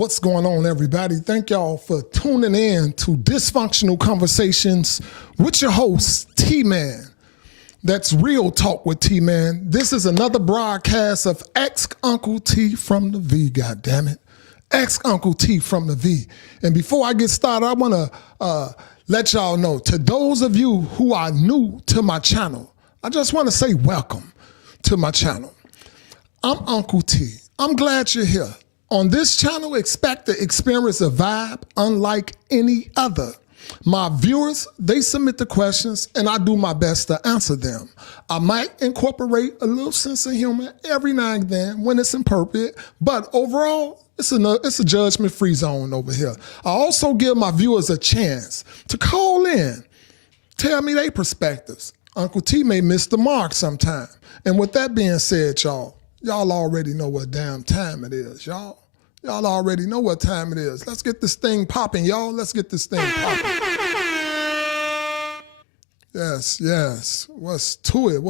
What's going on, everybody? Thank y'all for tuning in to Dysfunctional Conversations with your host, Tman. That's Real Talk with Tman. This is another broadcast of Ask Uncle T from the V, goddammit. Ask Uncle T from the V. And before I get started, I want to let y'all know, to those of you who are new to my channel, I just want to say welcome to my channel. I'm Uncle T. I'm glad you're here. On this channel, expect to experience a vibe unlike any other. My viewers, they submit the questions and I do my best to answer them. I might incorporate a little sense of humor every now and then when it's appropriate, but overall, it's a judgment-free zone over here. I also give my viewers a chance to call in, tell me their perspectives. Uncle T may miss the mark sometime. And with that being said, y'all already know what damn time it is, y'all. Y'all already know what time it is. Let's get this thing popping, y'all. Let's get this thing popping. Yes. What's to it?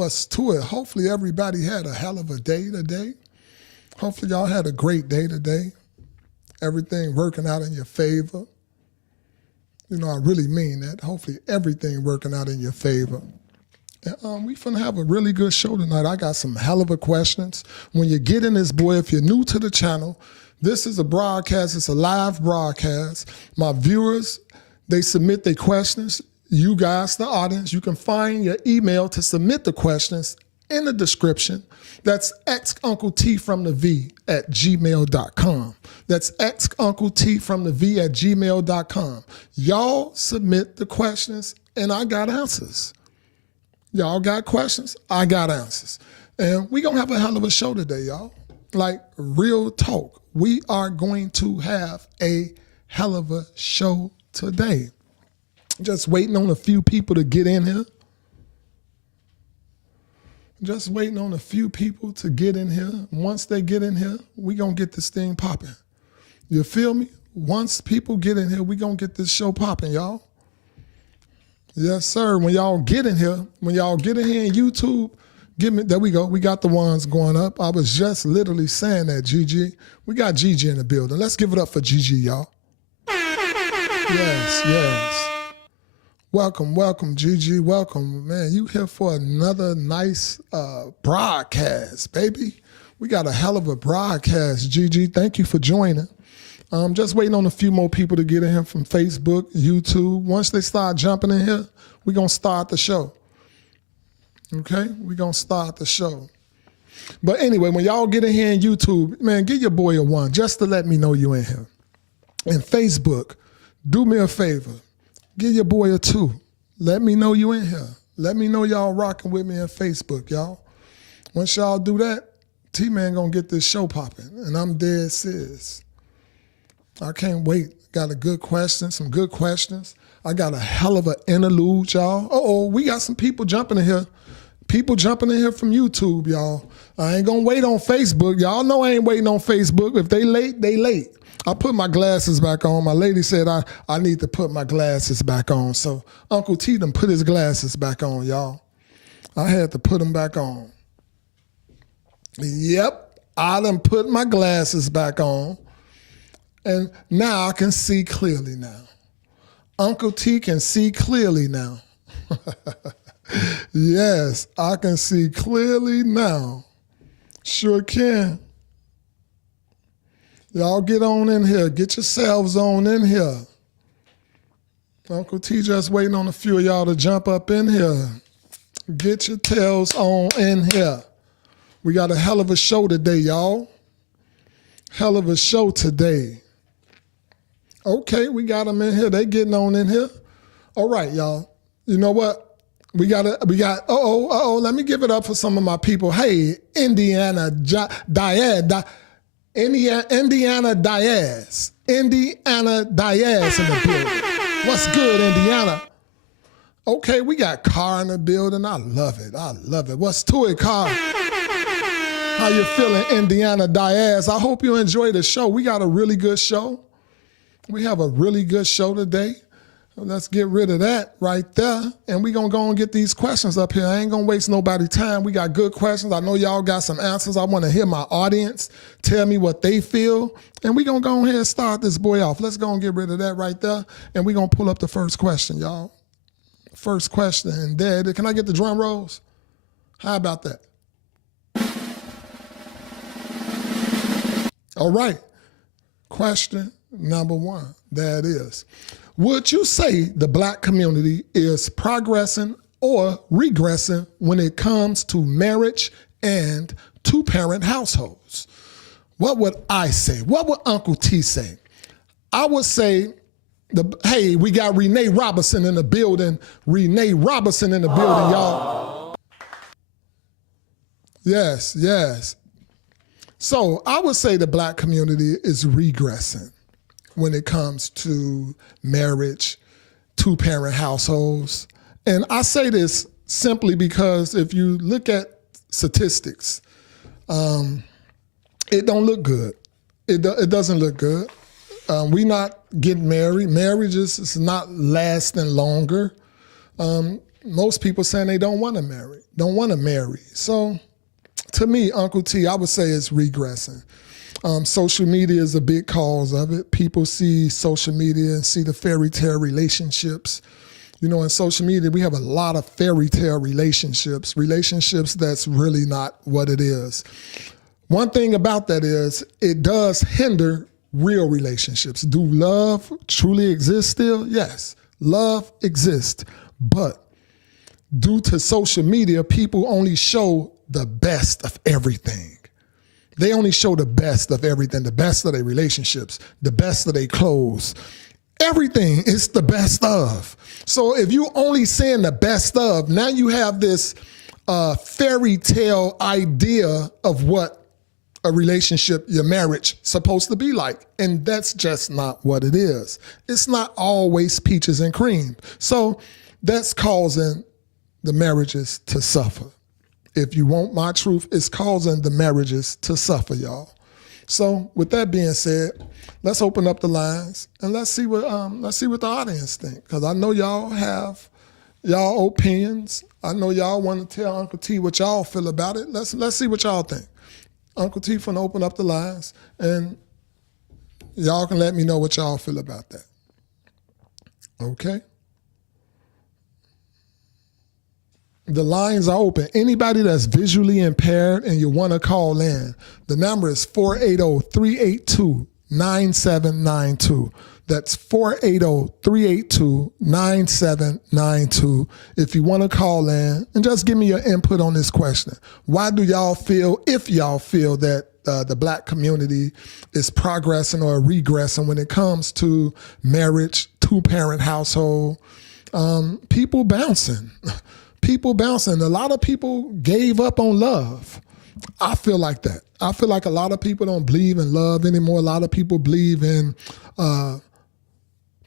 Hopefully everybody had a hell of a day today. Hopefully y'all had a great day today. Everything working out in your favor. You know, I really mean that. Hopefully everything working out in your favor. And we finna have a really good show tonight. I got some hell of a questions. When you get in this, boy, if you're new to the channel, this is a broadcast. It's a live broadcast. My viewers, they submit their questions. You guys, the audience, you can find your email to submit the questions in the description. That's askuncleteefromthev@gmail.com. That's askuncleteefromthev@gmail.com. Y'all submit the questions and I got answers. Y'all got questions, I got answers. And we gonna have a hell of a show today, y'all. Like, real talk. We are going to have a hell of a show today. Just waiting on a few people to get in here. Just waiting on a few people to get in here. Once they get in here, we gonna get this thing popping. You feel me? Once people get in here, we gonna get this show popping, y'all. Yes, sir. When y'all get in here in YouTube, there we go. We got the ones going up. I was just literally saying that, Gigi. We got Gigi in the building. Let's give it up for Gigi, y'all. Yes. Welcome, Gigi. Welcome, man. You here for another nice broadcast, baby. We got a hell of a broadcast, Gigi. Thank you for joining. Just waiting on a few more people to get in here from Facebook, YouTube. Once they start jumping in here, we're going to start the show. Okay? We're going to start the show. But anyway, when y'all get in here in YouTube, man, give your boy a 1 just to let me know you in here. And Facebook, do me a favor. Give your boy a 2. Let me know you in here. Let me know y'all rocking with me on Facebook, y'all. Once y'all do that, T-Man going to get this show popping. And I'm dead serious. I can't wait. Got a good question, some good questions. I got a hell of an interlude, y'all. We got some people jumping in here. People jumping in here from YouTube, y'all. I ain't gonna wait on Facebook. Y'all know I ain't waiting on Facebook. If they late, they late. I put my glasses back on. My lady said I need to put my glasses back on. So Uncle T done put his glasses back on, y'all. I had to put them back on. Yep, I done put my glasses back on. And now I can see clearly now. Uncle T can see clearly now. Yes, I can see clearly now. Sure can. Y'all get on in here. Get yourselves on in here. Uncle T just waiting on a few of y'all to jump up in here. Get your tails on in here. We got a hell of a show today, y'all. Hell of a show today. Okay, we got them in here. They getting on in here. All right, y'all. You know what? Let me give it up for some of my people. Hey, Indiana Diaz. Indiana Diaz in the building. What's good, Indiana? Okay, we got Car in the building. I love it. What's to it, Car? How you feeling, Indiana Diaz? I hope you enjoy the show. We got a really good show. We have a really good show today. Let's get rid of that right there. And we're going to go and get these questions up here. I ain't going to waste nobody's time. We got good questions. I know y'all got some answers. I want to hear my audience tell me what they feel. And we're going to go ahead and start this boy off. Let's go and get rid of that right there. And we're going to pull up the first question, y'all. First question. And there, can I get the drum rolls? How about that? All right. Question number one. There it is. Would you say the black community is progressing or regressing when it comes to marriage and two-parent households? What would I say? What would Uncle T say? I would say, hey, we got Renee Robinson in the building. Renee Robinson in the building, y'all. Yes, yes. So I would say the black community is regressing when it comes to marriage, two-parent households. And I say this simply because if you look at statistics, it don't look good. It doesn't look good. We not getting married. Marriages is not lasting longer. Most people saying they don't want to marry. So to me, Uncle T, I would say it's regressing. Social media is a big cause of it. People see social media and see the fairy tale relationships. You know, in social media, we have a lot of fairy tale relationships that's really not what it is. One thing about that is it does hinder real relationships. Do love truly exist still? Yes, love exists. But due to social media, people only show the best of everything. They only show the best of everything, the best of their relationships, the best of their clothes. Everything is the best of. So if you only seeing the best of, now you have this fairy tale idea of what a relationship, your marriage, supposed to be like. And that's just not what it is. It's not always peaches and cream. So that's causing the marriages to suffer. If you want my truth, it's causing the marriages to suffer, y'all. So with that being said, let's open up the lines and let's see what the audience think. Because I know y'all have y'all opinions. I know y'all want to tell Uncle T what y'all feel about it. Let's see what y'all think. Uncle T finna open up the lines and y'all can let me know what y'all feel about that. Okay? The lines are open. Anybody that's visually impaired and you want to call in, the number is 480-382-9792. That's 480-382-9792. If you want to call in and just give me your input on this question. Why do y'all feel, if y'all feel that the black community is progressing or regressing when it comes to marriage, two-parent household, people bouncing? People bouncing. A lot of people gave up on love. I feel like that. I feel like a lot of people don't believe in love anymore. A lot of people believe in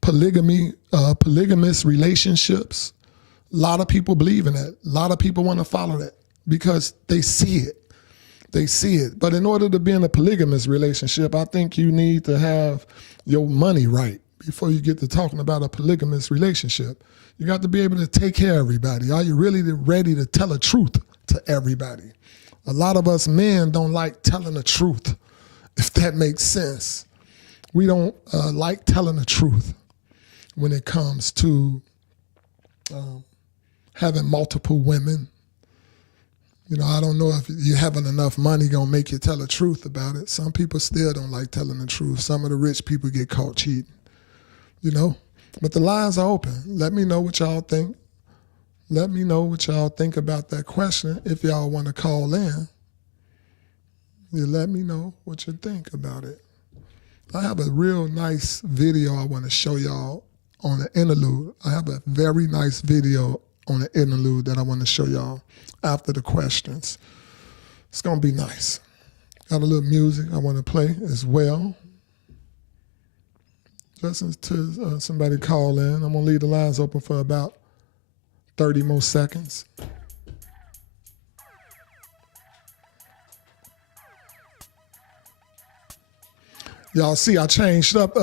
polygamy, polygamous relationships. A lot of people believe in that. A lot of people want to follow that because they see it. They see it. But in order to be in a polygamous relationship, I think you need to have your money right before you get to talking about a polygamous relationship. You got to be able to take care of everybody. Are you really ready to tell the truth to everybody? A lot of us men don't like telling the truth, if that makes sense. We don't like telling the truth when it comes to having multiple women. You know, I don't know if you having enough money gonna make you tell the truth about it. Some people still don't like telling the truth. Some of the rich people get caught cheating, you know? But the lines are open. Let me know what y'all think. Let me know what y'all think about that question. If y'all want to call in, you let me know what you think about it. I have a real nice video I want to show y'all on the interlude. I have a very nice video on the interlude that I want to show y'all after the questions. It's going to be nice. Got a little music I want to play as well. Just until somebody call in. I'm going to leave the lines open for about 30 more seconds. Y'all see I changed up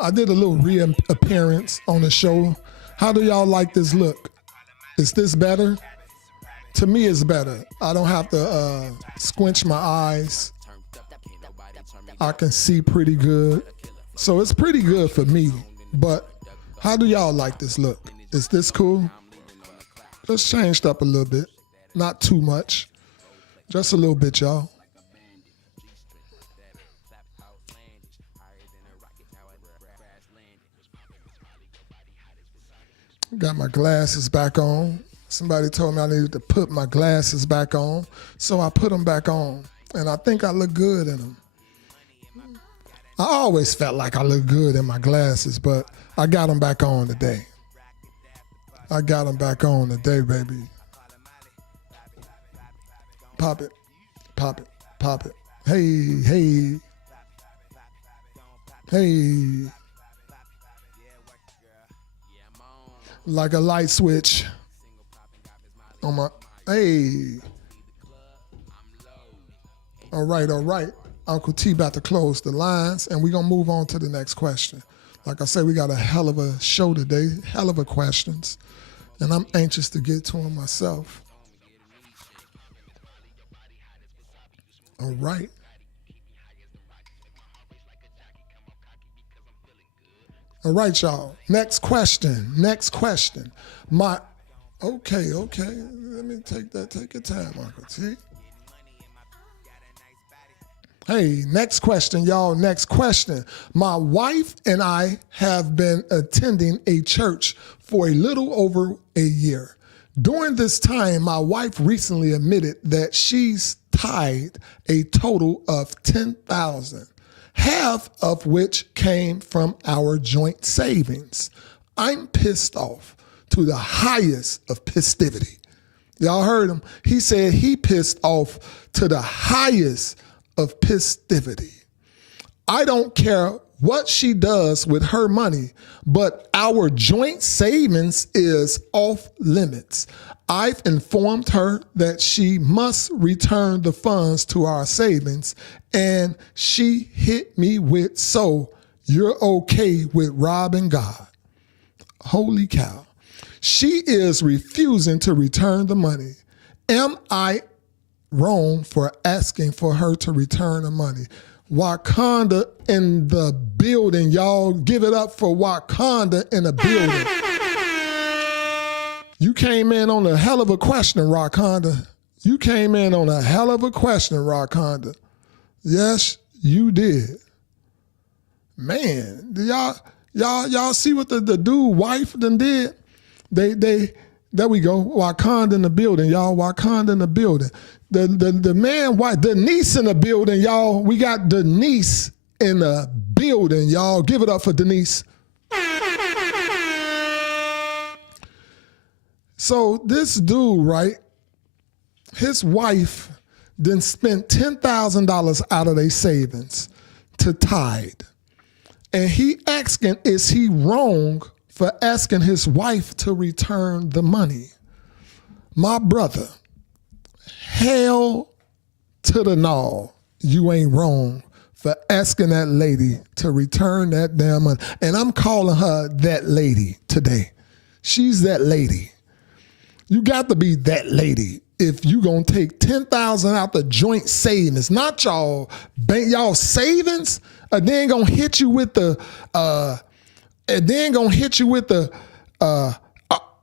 I did a little reappearance on the show. How do y'all like this look? Is this better? To me, it's better. I don't have to squinch my eyes. I can see pretty good. So it's pretty good for me. But how do y'all like this look? Is this cool? Just changed up a little bit. Not too much. Just a little bit, y'all. Got my glasses back on. Somebody told me I needed to put my glasses back on, so I put them back on, and I think I look good in them. I always felt like I looked good in my glasses, but I got them back on today. I got them back on today, baby. Pop it, pop it, pop it. Hey, hey, hey. Like a light switch on my, hey. All right, all right. Uncle T about to close the lines, and we're going to move on to the next question. Like I said, we got a hell of a show today, hell of a questions, and I'm anxious to get to them myself. All right. All right, y'all. Next question. Next question. Okay. Let me take your time, Uncle T. Hey, next question, y'all. Next question. My wife and I have been attending a church for a little over a year. During this time, my wife recently admitted that she's tithed a total of $10,000. Half of which came from our joint savings. I'm pissed off to the highest of pistivity. Y'all heard him. He said he pissed off to the highest of pistivity. I don't care what she does with her money, but our joint savings is off limits. I've informed her that she must return the funds to our savings, and she hit me with, "So you're okay with robbing God?" Holy cow. She is refusing to return the money. Am I wrong for asking for her to return the money? Wakanda in the building, y'all. Give it up for Wakanda in the building. You came in on a hell of a question, Wakanda. You came in on a hell of a question, Wakanda. Yes, you did. Man, y'all see what the dude wife done did? There we go. Wakanda in the building, y'all. Wakanda in the building. The man, wife, Denise in the building, y'all. We got Denise in the building, y'all. Give it up for Denise. So this dude, right, his wife then spent $10,000 out of their savings to tithe. And he asking, is he wrong for asking his wife to return the money? My brother, hell to the no, you ain't wrong for asking that lady to return that damn money. And I'm calling her that lady today. She's that lady. You got to be that lady if you gonna take $10,000 out the joint savings, not y'all bank, y'all savings, and then gonna hit you with the,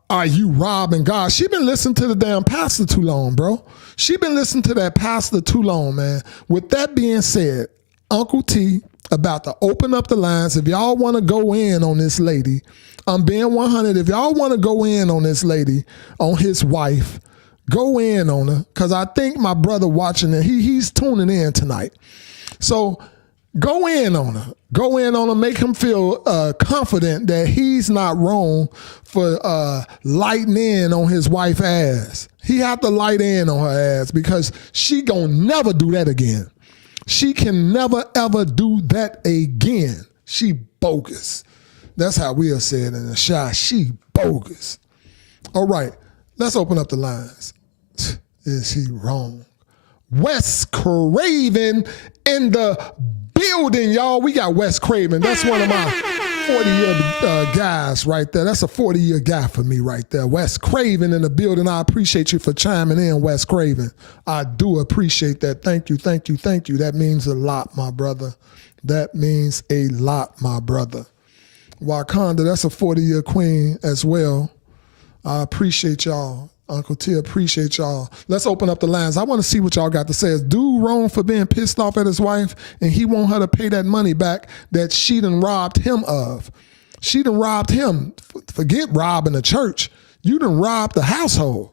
are you robbing God? She been listening to the damn pastor too long, bro. She been listening to that pastor too long, man. With that being said, Uncle T about to open up the lines. If y'all want to go in on this lady, I'm being 100. If y'all want to go in on this lady, on his wife, go in on her, because I think my brother watching it, he's tuning in tonight. So go in on her. Go in on her. Make him feel confident that he's not wrong for lighting in on his wife's ass. He have to light in on her ass because she gonna never do that again. She can never, ever do that again. She bogus. That's how we'll say it in the shot. She bogus. All right, let's open up the lines. Is he wrong? Wes Craven in the building, y'all. We got Wes Craven. That's one of my 40-year guys right there. That's a 40-year guy for me right there. Wes Craven in the building. I appreciate you for chiming in, Wes Craven. I do appreciate that. Thank you, thank you, thank you. That means a lot, my brother. That means a lot, my brother. Wakanda, that's a 40-year queen as well. I appreciate y'all. Uncle T, appreciate y'all. Let's open up the lines. I want to see what y'all got to say. Is dude wrong for being pissed off at his wife and he want her to pay that money back that she done robbed him of? She done robbed him. Forget robbing the church. You done robbed the household.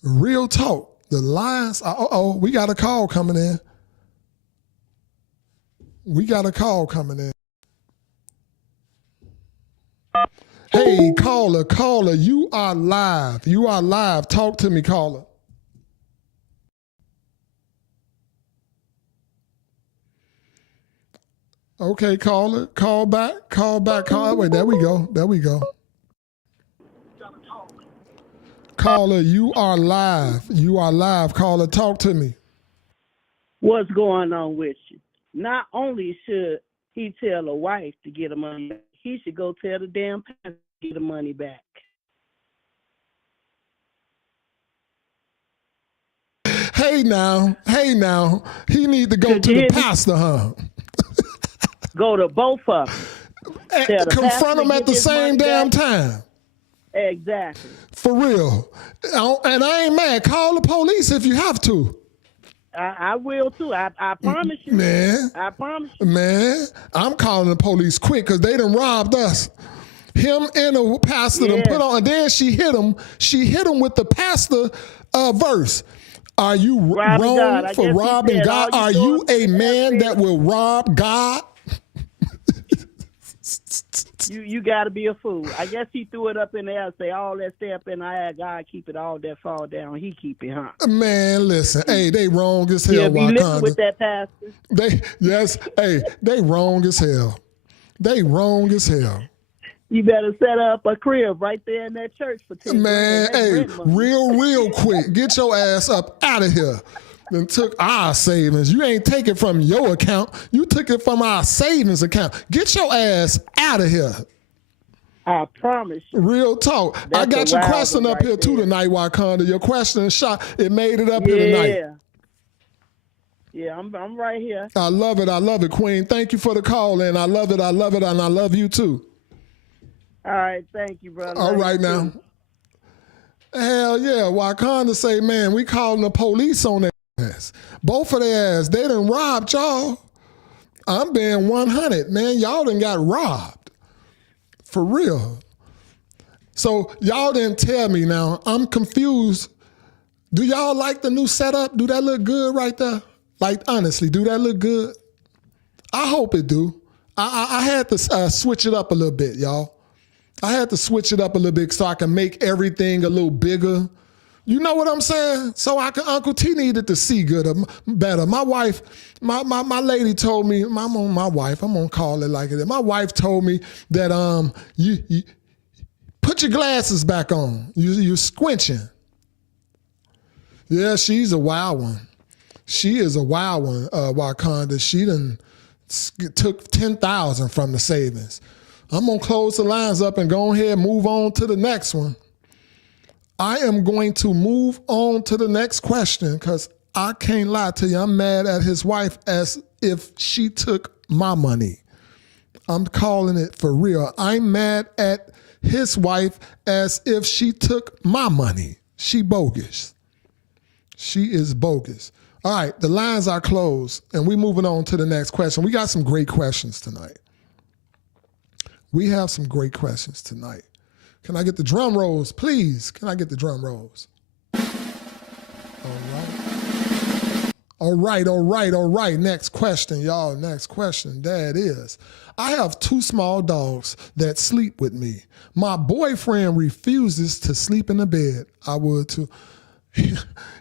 Real talk. The lines, we got a call coming in. We got a call coming in. Hey, caller, you are live. You are live. Talk to me, caller. Okay, caller, call back. Wait, there we go. Caller, you are live. Caller, talk to me. What's going on with you? Not only should he tell a wife to get the money back, he should go tell the damn pastor to get the money back. Hey now. He need to go to the pastor, huh? Go to both of them. Confront them at the same damn time. Exactly. For real. And I ain't mad. Call the police if you have to. I will too. I promise you. Man. I promise you. Man, I'm calling the police quick because they done robbed us. Him and the pastor done put on, and then she hit him. She hit him with the pastor verse. Are you wrong for robbing God? Are you a man that will rob God? You got to be a fool. I guess he threw it up in the air and say, all that stay up in the air, God keep it, all that fall down, he keep it, huh? Man, listen, hey, they wrong as hell, Wakanda. With that pastor. They wrong as hell. They wrong as hell. You better set up a crib right there in that church for 10 Man, hey, real quick, get your ass up out of here. Then took our savings. You ain't take it from your account. You took it from our savings account. Get your ass out of here. I promise you. Real talk. I got your question up here too tonight, Wakanda. Your question shot. It made it up here tonight. Yeah, I'm right here. I love it, Queen. Thank you for the call, and I love it, and I love you too. All right, thank you, brother. All right now. Hell yeah, Wakanda say, man, we calling the police on their ass. Both of their ass, they done robbed y'all. I'm being 100, man. Y'all done got robbed. For real. So y'all didn't tell me now. I'm confused. Do y'all like the new setup? Do that look good right there? Like, honestly, do that look good? I hope it do. I had to switch it up a little bit, y'all. I had to switch it up a little bit so I can make everything a little bigger. You know what I'm saying? So Uncle T needed to see better. My wife, my lady told me, my wife, I'm gonna call it like it is. My wife told me that you put your glasses back on. You're squinching. Yeah, she's a wild one. She is a wild one, Wakanda. She done took 10,000 from the savings. I'm going to close the lines up and go ahead and move on to the next one. I am going to move on to the next question because I can't lie to you. I'm mad at his wife as if she took my money. I'm calling it for real. I'm mad at his wife as if she took my money. She bogus. She is bogus. All right, the lines are closed, and we're moving on to the next question. We got some great questions tonight. We have some great questions tonight. Can I get the drum rolls, please? Can I get the drum rolls? All right. Next question, y'all. Next question. That is, I have 2 small dogs that sleep with me. My boyfriend refuses to sleep in the bed. I would too.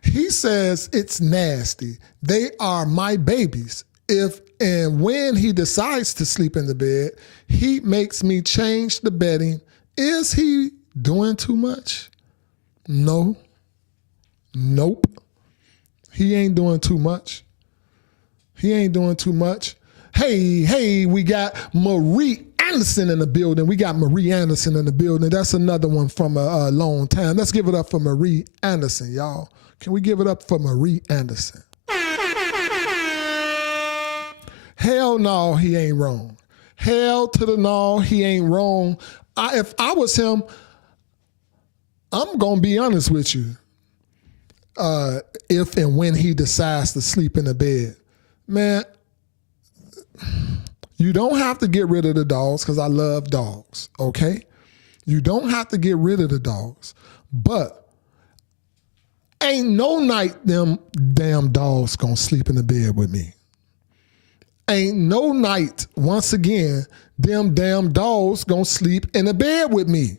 He says it's nasty. They are my babies. If and when he decides to sleep in the bed, he makes me change the bedding. Is he doing too much? No. Nope. He ain't doing too much. He ain't doing too much. Hey, we got Marie Anderson in the building. We got Marie Anderson in the building. That's another one from a long time. Let's give it up for Marie Anderson, y'all. Can we give it up for Marie Anderson? Hell no, he ain't wrong. Hell to the no, he ain't wrong. If I was him, I'm going to be honest with you. If and when he decides to sleep in the bed, man, you don't have to get rid of the dogs because I love dogs, okay? You don't have to get rid of the dogs, but ain't no night them damn dogs gonna sleep in the bed with me. Ain't no night, once again, them damn dogs gonna sleep in the bed with me.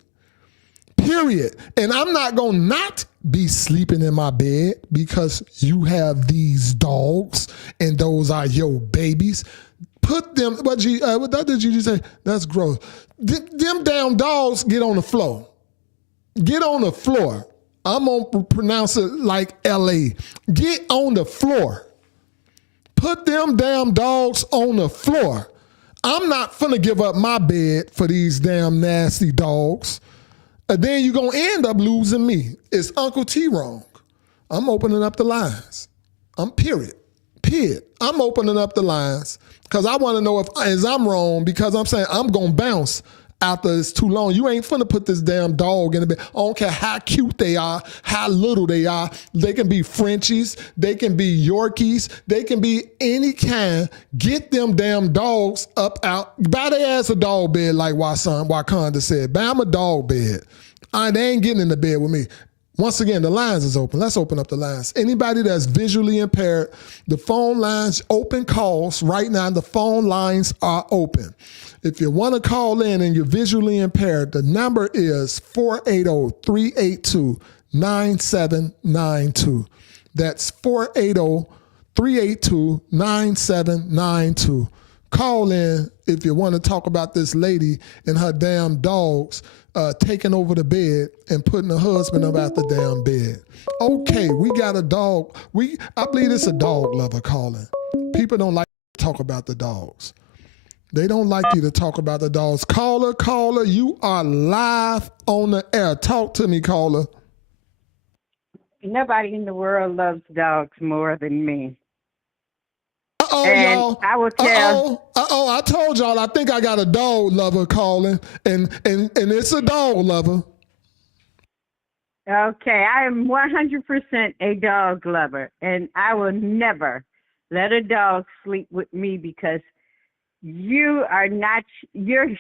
Period. And I'm not gonna not be sleeping in my bed because you have these dogs and those are your babies. Put them, what did you just say? That's gross. Them damn dogs get on the floor. Get on the floor. I'm going to pronounce it like L.A. Get on the floor. Put them damn dogs on the floor. I'm not finna give up my bed for these damn nasty dogs. And then you're going to end up losing me. Is Uncle T wrong? I'm opening up the lines. Period. I'm opening up the lines because I want to know if I'm wrong because I'm saying I'm going to bounce after it's too long. You ain't finna put this damn dog in the bed. I don't care how cute they are, how little they are. They can be Frenchies. They can be Yorkies. They can be any kind. Get them damn dogs up out. Buy their ass a dog bed like Wakanda said. Buy them a dog bed. They ain't getting in the bed with me. Once again, the lines is open. Let's open up the lines. Anybody that's visually impaired, the phone lines, open calls right now. The phone lines are open. If you want to call in and you're visually impaired, the number is 480-382-9792. That's 480-382-9792. Call in if you want to talk about this lady and her damn dogs taking over the bed and putting the husband up out the damn bed. Okay, we got a dog. I believe it's a dog lover calling. People don't like to talk about the dogs. They don't like you to talk about the dogs. Caller, you are live on the air. Talk to me, caller. Nobody in the world loves dogs more than me. Y'all. I will tell. I told y'all, I think I got a dog lover calling, and it's a dog lover. Okay, I am 100% a dog lover, and I will never let a dog sleep with me because you're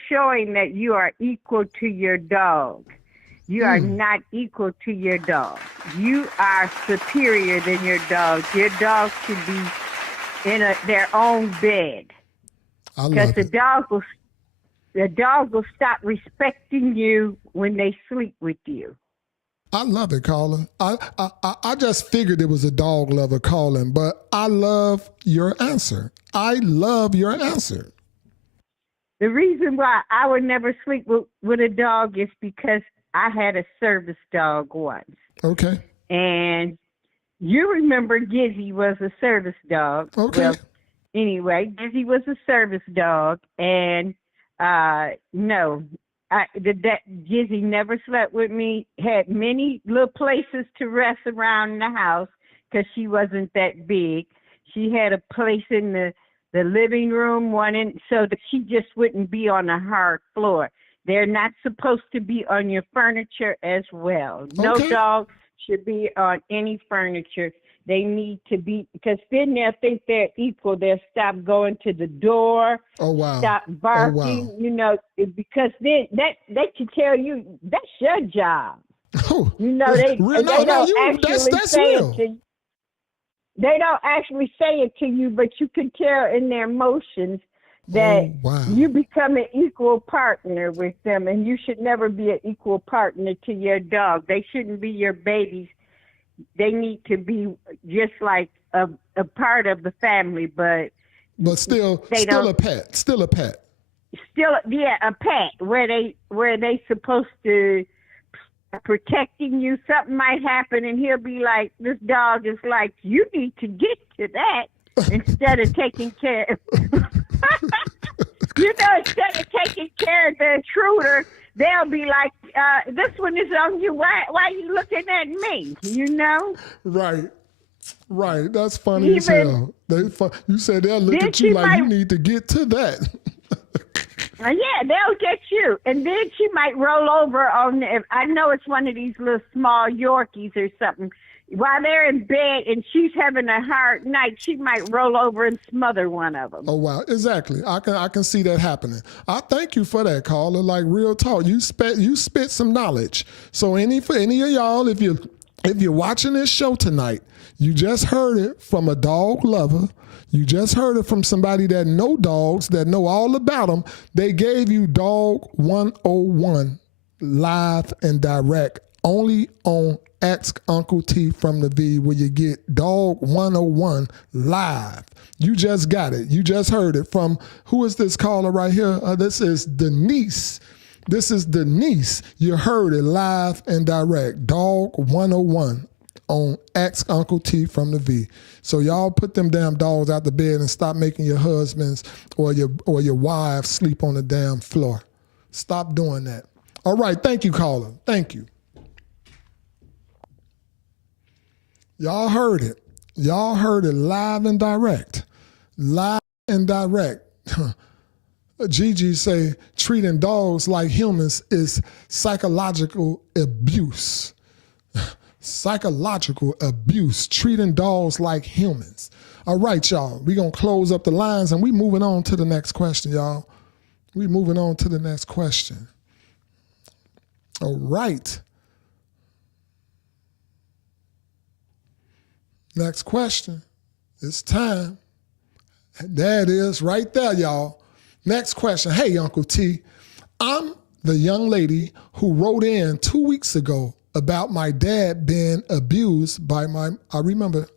showing that you are equal to your dog. You are not equal to your dog. You are superior than your dog. Your dog should be in their own bed. Because the dog will stop respecting you when they sleep with you. I love it, caller. I just figured it was a dog lover calling, but I love your answer. The reason why I would never sleep with a dog is because I had a service dog once. Okay. And you remember Gizzy was a service dog. Okay. Well, anyway, Gizzy was a service dog, and Gizzy never slept with me. Had many little places to rest around the house because she wasn't that big. She had a place in the living room, so that she just wouldn't be on a hard floor. They're not supposed to be on your furniture as well. No dog should be on any furniture. They need to be, because then they'll think they're equal. They'll stop going to the door. Oh, wow. Stop barking, because then they can tell you that's your job. Oh, they don't actually say it to you. They don't actually say it to you, but you can tell in their motions that you become an equal partner with them, and you should never be an equal partner to your dog. They shouldn't be your babies. They need to be just like a part of the family, but still a pet. Still a pet. A pet where they supposed to protecting you. Something might happen, and he'll be like, this dog is like, you need to get to that instead of taking care of You know, instead of taking care of the intruder, they'll be like, this one is on you. Why are you looking at me? You know? Right. Right. That's funny as hell. You said they'll look at you like you need to get to that. Yeah, they'll get you. And then she might roll over on, I know it's one of these little small Yorkies or something. While they're in bed and she's having a hard night, she might roll over and smother one of them. Oh, wow. Exactly. I can see that happening. I thank you for that, caller. Like, real talk. You spit some knowledge. So for any of y'all, if you're watching this show tonight, you just heard it from a dog lover. You just heard it from somebody that know dogs, that know all about them. They gave you Dog 101 live and direct only on Ask Uncle T from the V, where you get Dog 101 live. You just got it. You just heard it from, who is this caller right here? This is Denise. This is Denise. You heard it live and direct. Dog 101 on Ask Uncle T from the V. So y'all put them damn dogs out the bed and stop making your husbands or your wives sleep on the damn floor. Stop doing that. All right. Thank you, caller. Thank you. Y'all heard it. Y'all heard it live and direct. Live and direct. Gigi say treating dogs like humans is psychological abuse. Psychological abuse, treating dogs like humans. All right, y'all. We're going to close up the lines and we moving on to the next question, y'all. We moving on to the next question. All right. Next question. It's time. There it is right there, y'all. Next question. Hey, Uncle T, I'm the young lady who wrote in 2 weeks ago about my dad being abused by I remember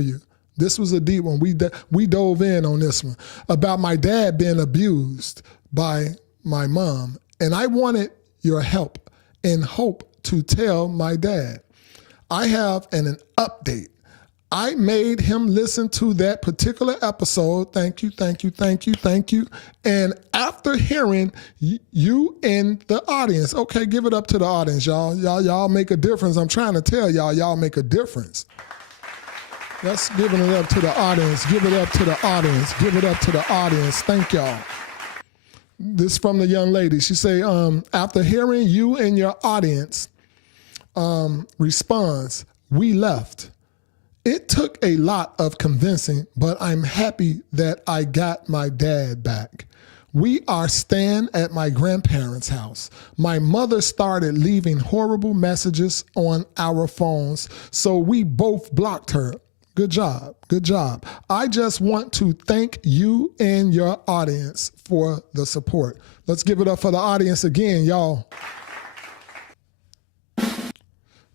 you. This was a deep one. We dove in on this one about my dad being abused by my mom. And I wanted your help and hope to tell my dad. I have an update. I made him listen to that particular episode. Thank you. And after hearing you in the audience, okay, give it up to the audience, y'all. Y'all make a difference. I'm trying to tell y'all make a difference. Let's give it up to the audience. Give it up to the audience. Give it up to the audience. Thank y'all. This from the young lady. She say, after hearing you and your audience response, we left. It took a lot of convincing, but I'm happy that I got my dad back. We are staying at my grandparents' house. My mother started leaving horrible messages on our phones, so we both blocked her. Good job. Good job. I just want to thank you and your audience for the support. Let's give it up for the audience again, y'all.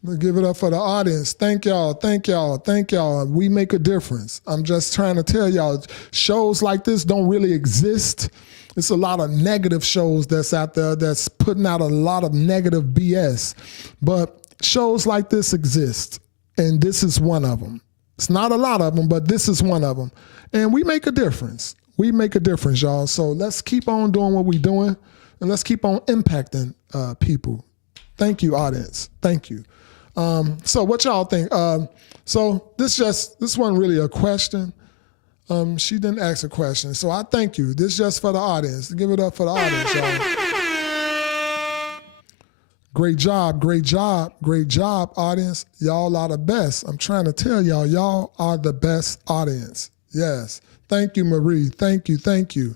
Let's give it up for the audience. Thank y'all. We make a difference. I'm just trying to tell y'all, shows like this don't really exist. It's a lot of negative shows that's out there that's putting out a lot of negative BS. But shows like this exist, and this is one of them. It's not a lot of them, but this is one of them. And we make a difference. We make a difference, y'all. So let's keep on doing what we're doing, and let's keep on impacting people. Thank you, audience. Thank you. So what y'all think? So this wasn't really a question. She didn't ask a question. So I thank you. This is just for the audience. Give it up for the audience, y'all. Great job, audience. Y'all are the best. I'm trying to tell y'all are the best audience. Yes. Thank you, Marie. Thank you.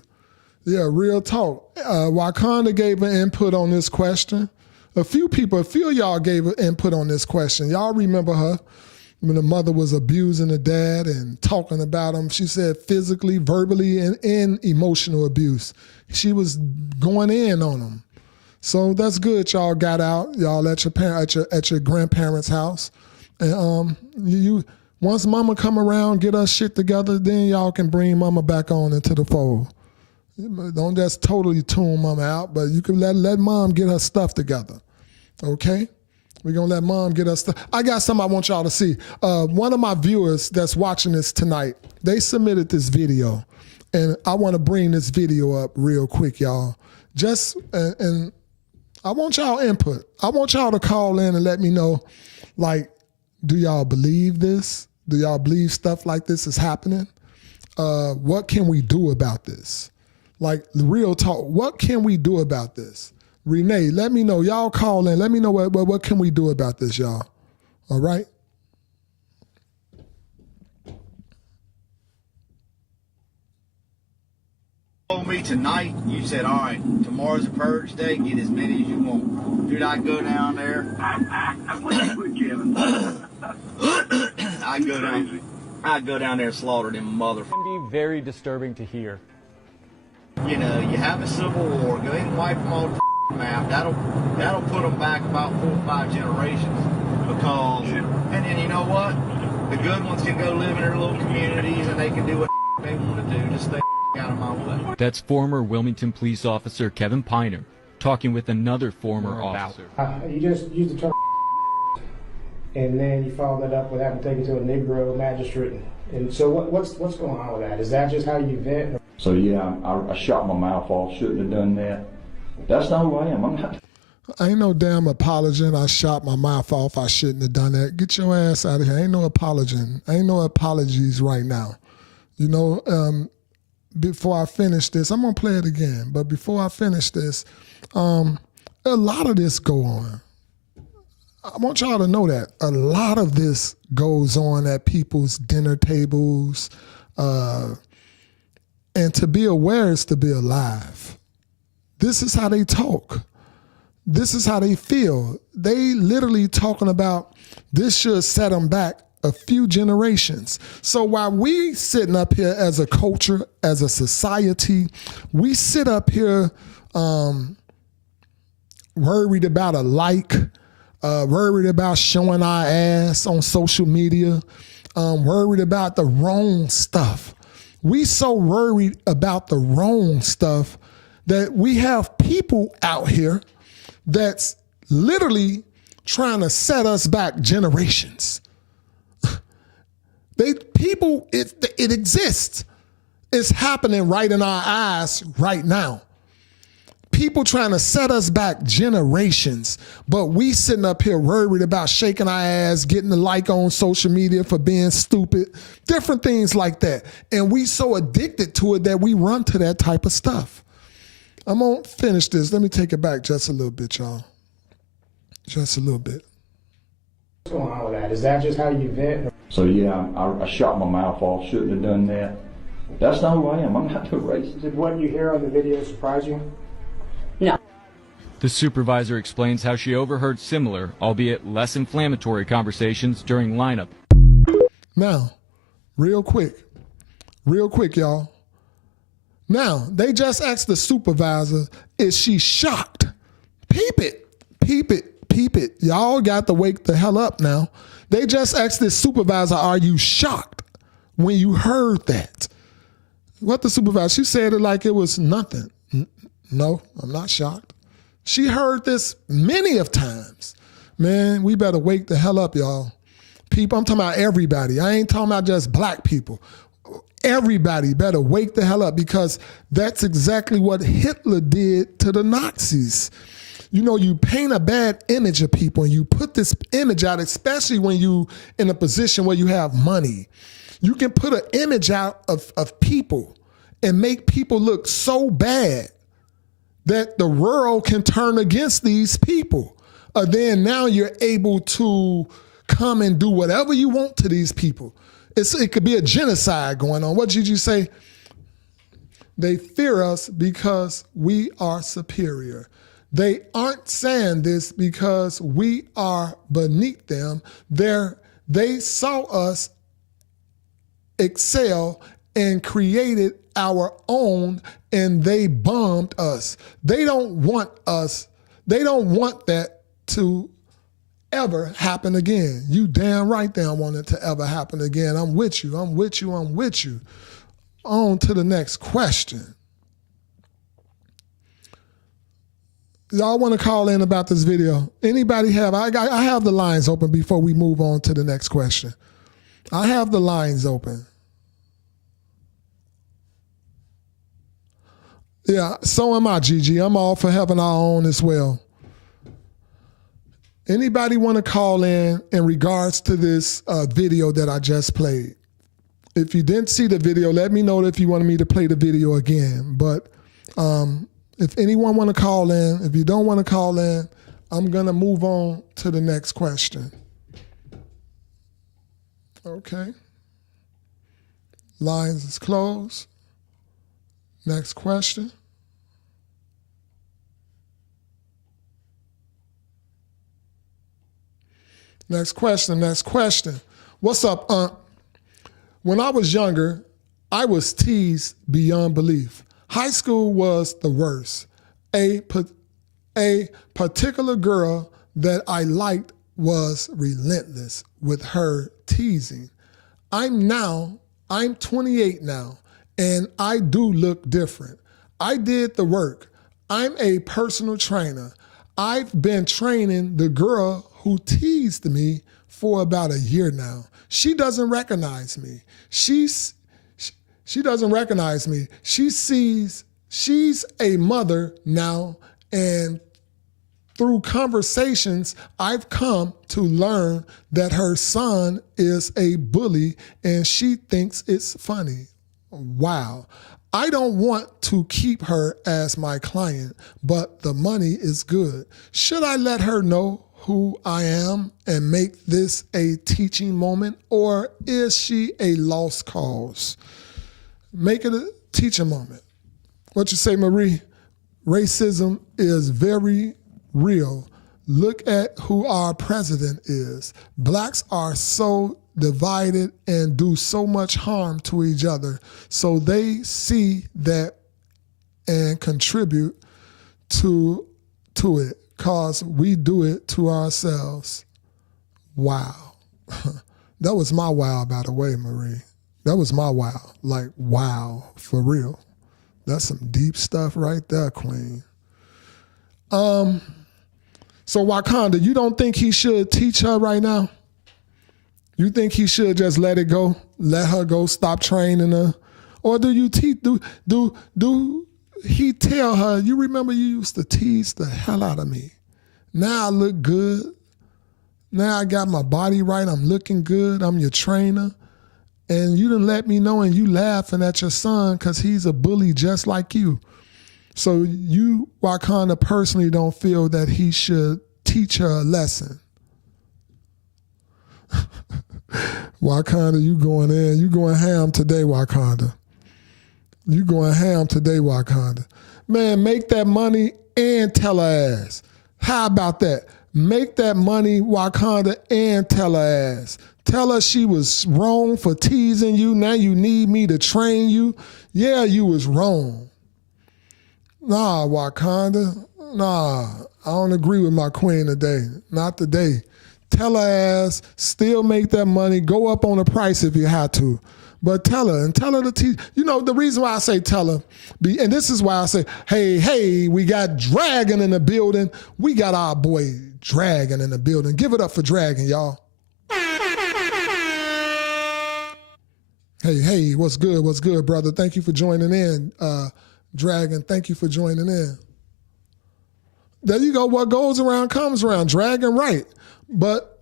Yeah, real talk. Wakanda gave an input on this question. A few of y'all gave an input on this question. Y'all remember her when the mother was abusing the dad and talking about him. She said physically, verbally, and emotional abuse. She was going in on him. So that's good. Y'all got out. Y'all at your grandparents' house, and you once mama come around, get us shit together, then y'all can bring mama back on into the fold. Don't just totally tune mama out, but you can let mom get her stuff together. Okay? We're going to let mom get her stuff. I got something I want y'all to see. One of my viewers that's watching this tonight, they submitted this video. And I want to bring this video up real quick, y'all. Just, and I want y'all input. I want y'all to call in and let me know, like, do y'all believe this? Do y'all believe stuff like this is happening? What can we do about this? Like, the real talk, what can we do about this? Renee, let me know. Y'all call in. Let me know what can we do about this, y'all. All right? Told me tonight, you said, all right, tomorrow's a purge day, get as many as you want. Dude, I go down there. I go down there and slaughter them motherfuckers. It can be very disturbing to hear. You know, you have a civil war, go ahead and wipe them off the map. That'll put them back about 4 or 5 generations. Because, and then you know what? The good ones can go live in their little communities and they can do what they want to do. Just stay out of my way. That's former Wilmington police officer Kevin Piner talking with another former officer. You just used the term and then you follow that up with having taken to a Negro magistrate. And so what's going on with that? Is that just how you vent? So yeah, I shot my mouth off. Shouldn't have done that. That's not who I am. I'm not. I ain't no damn apologizing. I shot my mouth off. I shouldn't have done that. Get your ass out of here. Ain't no apologizing. Ain't no apologies right now. You know, before I finish this, I'm going to play it again. But before I finish this, a lot of this go on. I want y'all to know that. A lot of this goes on at people's dinner tables. And to be aware is to be alive. This is how they talk. This is how they feel. They literally talking about this should set them back a few generations. So while we sitting up here as a culture, as a society, we sit up here worried about a like, worried about showing our ass on social media, worried about the wrong stuff. We so worried about the wrong stuff that we have people out here that's literally trying to set us back generations. It exists. It's happening right in our eyes right now. People trying to set us back generations, but we sitting up here worried about shaking our ass, getting a like on social media for being stupid, different things like that. And we so addicted to it that we run to that type of stuff. I'm going to finish this. Let me take it back just a little bit, y'all. Just a little bit. What's going on with that? Is that just how you vent? So yeah, I shot my mouth off. Shouldn't have done that. That's not who I am. I'm not a racist. Did what you hear on the video surprise you? No. The supervisor explains how she overheard similar, albeit less inflammatory conversations during lineup. Now, real quick, y'all. Now, they just asked the supervisor, is she shocked? Peep it. Y'all got to wake the hell up now. They just asked this supervisor, are you shocked when you heard that? What the supervisor, she said it like it was nothing. No, I'm not shocked. She heard this many of times. Man, we better wake the hell up, y'all. People, I'm talking about everybody. I ain't talking about just black people. Everybody better wake the hell up because that's exactly what Hitler did to the Nazis. You know, you paint a bad image of people and you put this image out, especially when you in a position where you have money. You can put an image out of people and make people look so bad that the world can turn against these people. Then now you're able to come and do whatever you want to these people. It could be a genocide going on. What did you say? They fear us because we are superior. They aren't saying this because we are beneath them. They saw us excel and created our own, and they bombed us. They don't want us. They don't want that to ever happen again. You damn right they don't want it to ever happen again. I'm with you. On to the next question. Y'all want to call in about this video? Anybody have? I have the lines open before we move on to the next question. I have the lines open. Yeah, so am I, Gigi. I'm all for having our own as well. Anybody want to call in regards to this video that I just played? If you didn't see the video, let me know if you wanted me to play the video again. But if anyone want to call in, if you don't want to call in, I'm going to move on to the next question. Okay. Lines is closed. Next question. Next question. What's up, Aunt? When I was younger, I was teased beyond belief. High school was the worst. A particular girl that I liked was relentless with her teasing. I'm 28 now, and I do look different. I did the work. I'm a personal trainer. I've been training the girl who teased me for about a year now. She doesn't recognize me. She doesn't recognize me. She sees she's a mother now, and through conversations, I've come to learn that her son is a bully and she thinks it's funny. Wow. I don't want to keep her as my client, but the money is good. Should I let her know who I am and make this a teaching moment, or is she a lost cause? Make it a teaching moment. What you say, Marie? Racism is very real. Look at who our president is. Blacks are so divided and do so much harm to each other. So they see that and contribute to it, because we do it to ourselves. Wow. That was my wow, by the way, Marie. That was my wow. Like, wow, for real. That's some deep stuff right there, Queen. So Wakanda, you don't think he should teach her right now? You think he should just let it go? Let her go, stop training her? Or do you do he tell her, you remember you used to tease the hell out of me. Now I look good. Now I got my body right. I'm looking good. I'm your trainer. And you didn't let me know, and you laughing at your son because he's a bully just like you. So you, Wakanda, personally don't feel that he should teach her a lesson. Wakanda, you going in. You going ham today, Wakanda. You going ham today, Wakanda. Man, make that money and tell her ass. How about that? Make that money, Wakanda, and tell her ass. Tell her she was wrong for teasing you. Now you need me to train you. Yeah, you was wrong. Nah, Wakanda. Nah, I don't agree with my queen today. Not today. Tell her ass, still make that money, go up on the price if you have to. But tell her, and tell her to teach. You know, the reason why I say tell her, and this is why I say, hey, we got Dragon in the building. We got our boy Dragon in the building. Give it up for Dragon, y'all. Hey, what's good, brother? Thank you for joining in, Dragon. Thank you for joining in. There you go. What goes around comes around. Dragon, right? But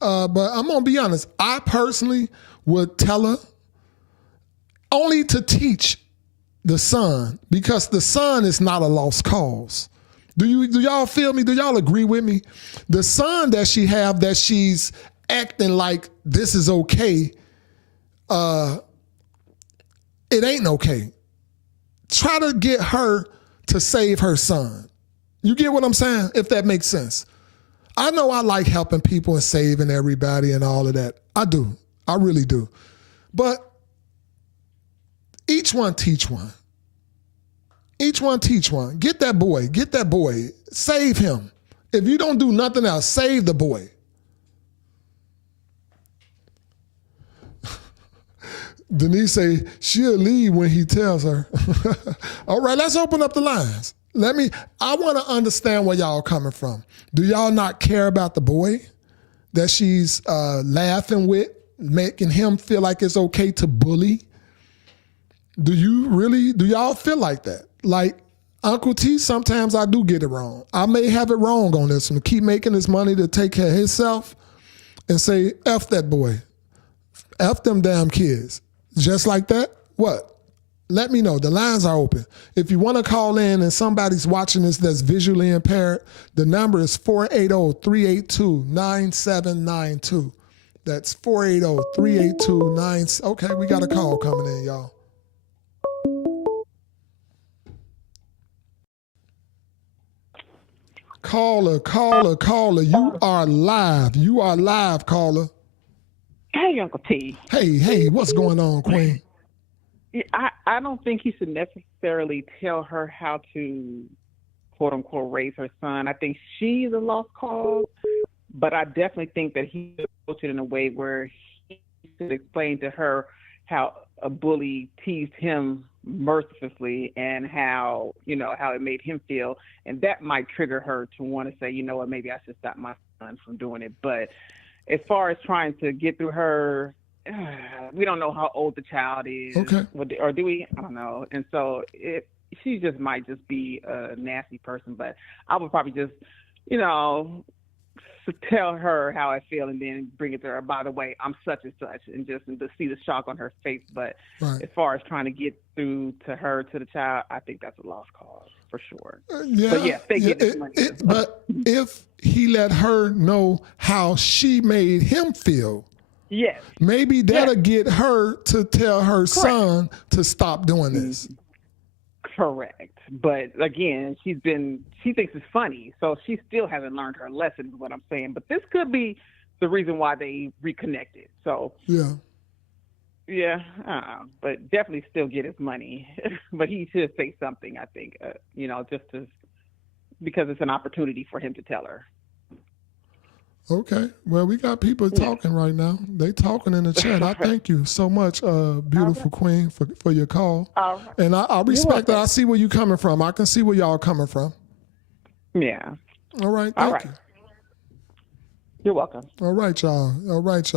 I'm gonna be honest. I personally would tell her only to teach the son, because the son is not a lost cause. Do y'all feel me? Do y'all agree with me? The son that she have, that she's acting like this is okay, it ain't okay. Try to get her to save her son. You get what I'm saying? If that makes sense. I know I like helping people and saving everybody and all of that. I do. I really do. But each one teach one. Each one teach one. Get that boy. Save him. If you don't do nothing else, save the boy. Denise say she'll leave when he tells her. All right, let's open up the lines. I want to understand where y'all coming from. Do y'all not care about the boy that she's laughing with, making him feel like it's okay to bully? Do y'all feel like that? like Uncle T, sometimes I do get it wrong. I may have it wrong on this one. Keep making his money to take care of himself and say, F that boy. F them damn kids. Just like that, what? Let me know. The lines are open. If you want to call in and somebody's watching this that's visually impaired, the number is 480-382-9792. That's 480-382-9. Okay, we got a call coming in, y'all. Caller, you are live. You are live, caller. Hey, Uncle T. Hey, what's going on, Queen? I don't think he should necessarily tell her how to, quote unquote, raise her son. I think she's a lost cause, but I definitely think that he should approach it in a way where he should explain to her how a bully teased him mercilessly and how it made him feel. And that might trigger her to want to say, you know what, maybe I should stop my son from doing it. But as far as trying to get through her, we don't know how old the child is. Okay. Or do we? I don't know. And so she just might just be a nasty person. But I would probably just, tell her how I feel and then bring it to her. By the way, I'm such and such, and to see the shock on her face. But as far as trying to get through to her, to the child, I think that's a lost cause for sure. But yes, they get this money. But if he let her know how she made him feel, yes, maybe that'll get her to tell her son to stop doing this. Correct. But again, she thinks it's funny, so she still hasn't learned her lesson, is what I'm saying. But this could be the reason why they reconnected. So but definitely still get his money. But he should say something, I think, because it's an opportunity for him to tell her. Okay. Well, we got people talking right now. They talking in the chat. I thank you so much, beautiful queen, for your call. And I respect that. I see where you're coming from. I can see where y'all coming from. Yeah. All right. Thank you. You're welcome. All right, y'all.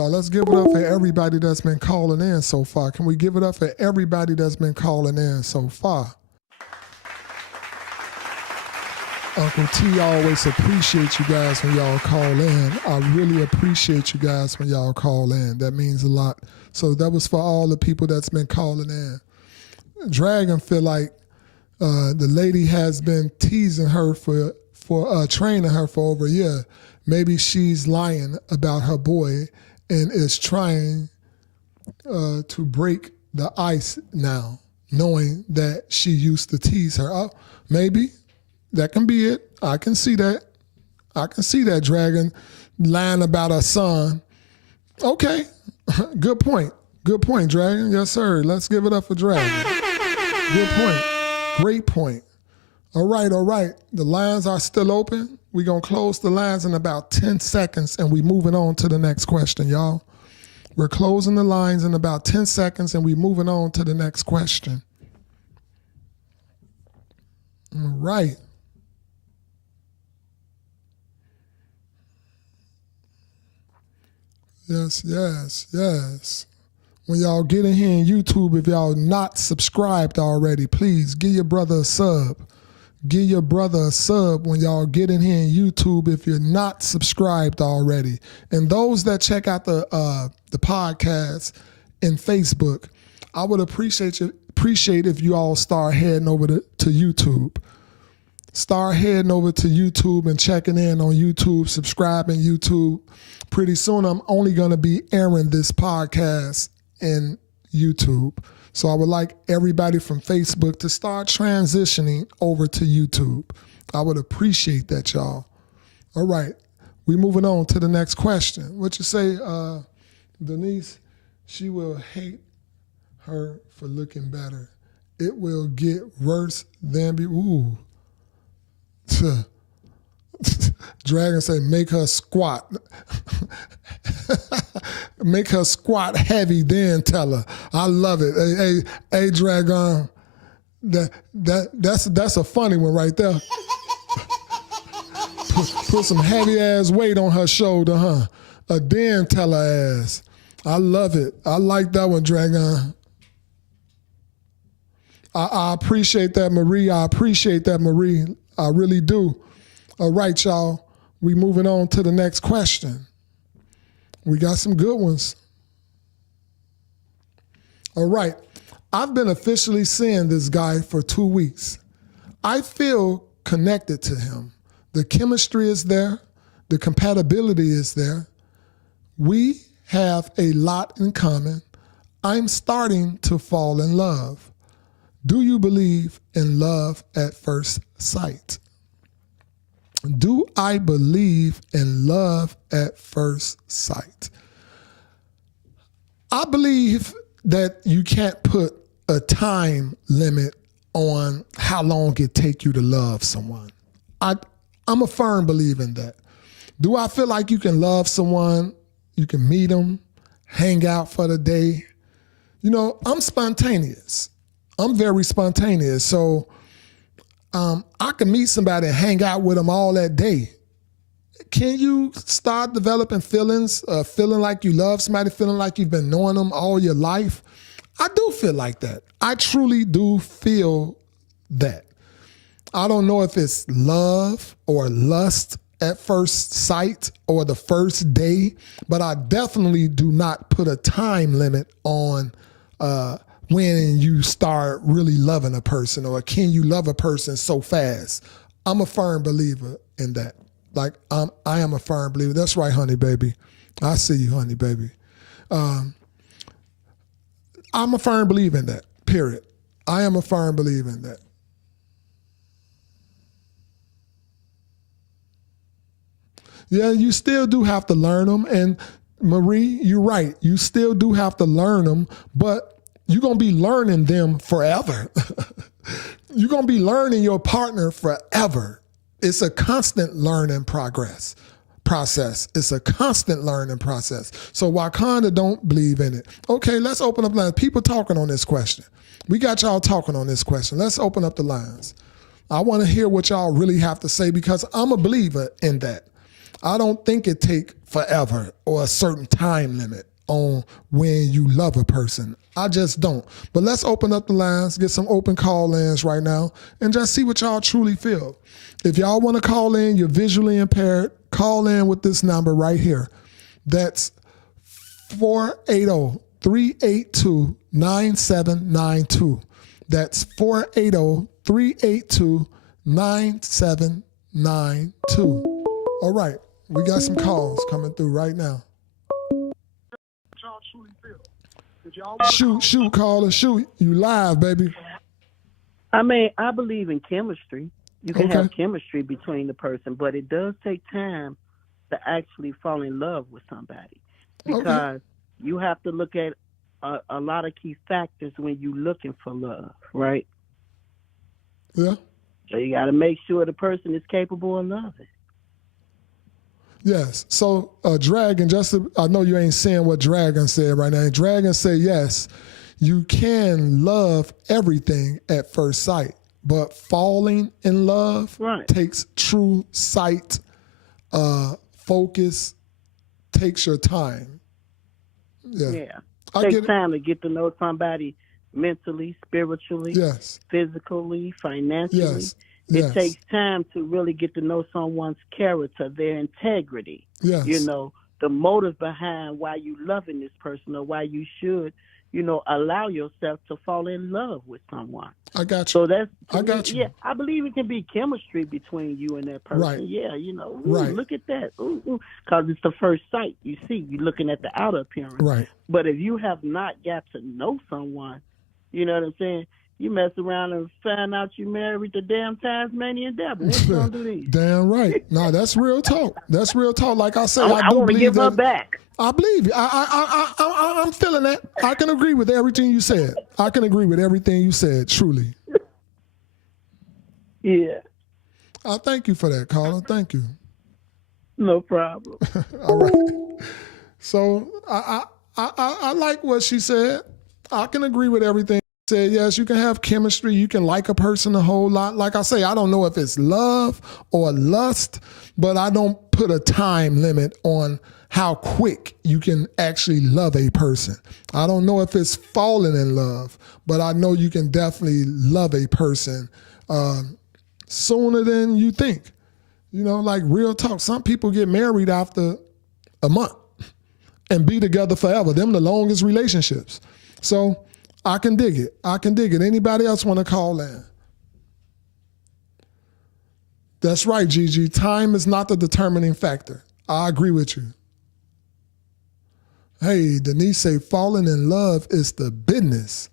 Let's give it up for everybody that's been calling in so far. Can we give it up for everybody that's been calling in so far? Uncle T always appreciate you guys when y'all call in. I really appreciate you guys when y'all call in. That means a lot. So that was for all the people that's been calling in. Dragon feel like the lady has been teasing her for training her for over a year. Maybe she's lying about her boy and is trying to break the ice now, knowing that she used to tease her. Oh, maybe. That can be it. I can see that. Dragon lying about her son. Okay. Good point, Dragon. Yes, sir. Let's give it up for Dragon. Good point. Great point. All right. The lines are still open. We're going to close the lines in about 10 seconds, and we're moving on to the next question, y'all. We're closing the lines in about 10 seconds, and we're moving on to the next question. All right. Yes. When y'all get in here in YouTube, if y'all not subscribed already, please give your brother a sub. Give your brother a sub when y'all get in here in YouTube if you're not subscribed already. And those that check out the podcast in Facebook, I would appreciate if you all start heading over to YouTube. Start heading over to YouTube and checking in on YouTube, subscribing YouTube. Pretty soon, I'm only going to be airing this podcast in YouTube. So I would like everybody from Facebook to start transitioning over to YouTube. I would appreciate that, y'all. All right. We're moving on to the next question. What you say, Denise? She will hate her for looking better. It will get worse than ooh. Dragon say, make her squat. Make her squat heavy, then tell her. I love it. Hey, Dragon. That's a funny one right there. Put some heavy ass weight on her shoulder, huh? A then tell her ass. I love it. I like that one, Dragon. I appreciate that, Marie. I appreciate that, Marie. I really do. All right, y'all. We moving on to the next question. We got some good ones. All right. I've been officially seeing this guy for 2 weeks. I feel connected to him. The chemistry is there. The compatibility is there. We have a lot in common. I'm starting to fall in love. Do you believe in love at first sight? Do I believe in love at first sight? I believe that you can't put a time limit on how long it take you to love someone. I'm a firm believer in that. Do I feel like you can love someone, you can meet them, hang out for the day? You know, I'm spontaneous. I'm very spontaneous. So I can meet somebody and hang out with them all that day. Can you start developing feelings, feeling like you love somebody, feeling like you've been knowing them all your life? I do feel like that. I truly do feel that. I don't know if it's love or lust at first sight or the first day, but I definitely do not put a time limit on when you start really loving a person, or can you love a person so fast? I'm a firm believer in that. Like, I am a firm believer. That's right, honey baby. I see you, honey baby. I'm a firm believer in that, period. I am a firm believer in that. Yeah, you still do have to learn them. And Marie, you're right. You still do have to learn them, but you're going to be learning them forever. You're going to be learning your partner forever. It's a constant learning process. It's a constant learning process. So Wakanda don't believe in it. Okay, let's open up lines. People talking on this question. We got y'all talking on this question. Let's open up the lines. I want to hear what y'all really have to say, because I'm a believer in that. I don't think it take forever or a certain time limit on when you love a person. I just don't. But let's open up the lines, get some open call-ins right now, and just see what y'all truly feel. If y'all want to call in, you're visually impaired, call in with this number right here. That's 480-382-9792. That's 480-382-9792. All right, we got some calls coming through right now. Shoot, caller, shoot. You live, baby. I mean, I believe in chemistry. You can have chemistry between the person, but it does take time to actually fall in love with somebody, because you have to look at a lot of key factors when you're looking for love, right? Yeah. So you got to make sure the person is capable of loving. Yes. So Dragon, I know you ain't saying what Dragon said right now. Dragon said, yes, you can love everything at first sight, but falling in love takes true sight, focus, takes your time. Yeah. Takes time to get to know somebody mentally, spiritually, physically, financially. Yes. It takes time to really get to know someone's character, their integrity. Yes. You know, the motive behind why you loving this person, or why you should, you know, allow yourself to fall in love with someone. I got you. So that's, I got you. Yeah, I believe it can be chemistry between you and that person. Right. Yeah, you know, Right. Look at that. Because it's the first sight. You see, you're looking at the outer appearance. Right. But if you have not got to know someone, you know what I'm saying? You mess around and find out you married the damn Tasmanian devil. What you gonna do then? Damn right. No, that's real talk. That's real talk. Like I said, I do want to believe give her that. back. I believe you. I'm feeling that. I can agree with everything you said. I can agree with everything you said, truly. Yeah. I thank you for that, caller. Thank you. No problem. All right. So I like what she said. I can agree with everything. Said, yes, you can have chemistry. You can like a person a whole lot. Like I say, I don't know if it's love or lust, but I don't put a time limit on how quick you can actually love a person. I don't know if it's falling in love, but I know you can definitely love a person sooner than you think. You know, like real talk. Some people get married after a month and be together forever. Them the longest relationships. So I can dig it. I can dig it. Anybody else want to call in? That's right, Gigi. Time is not the determining factor. I agree with you. Hey, Denise say falling in love is the business.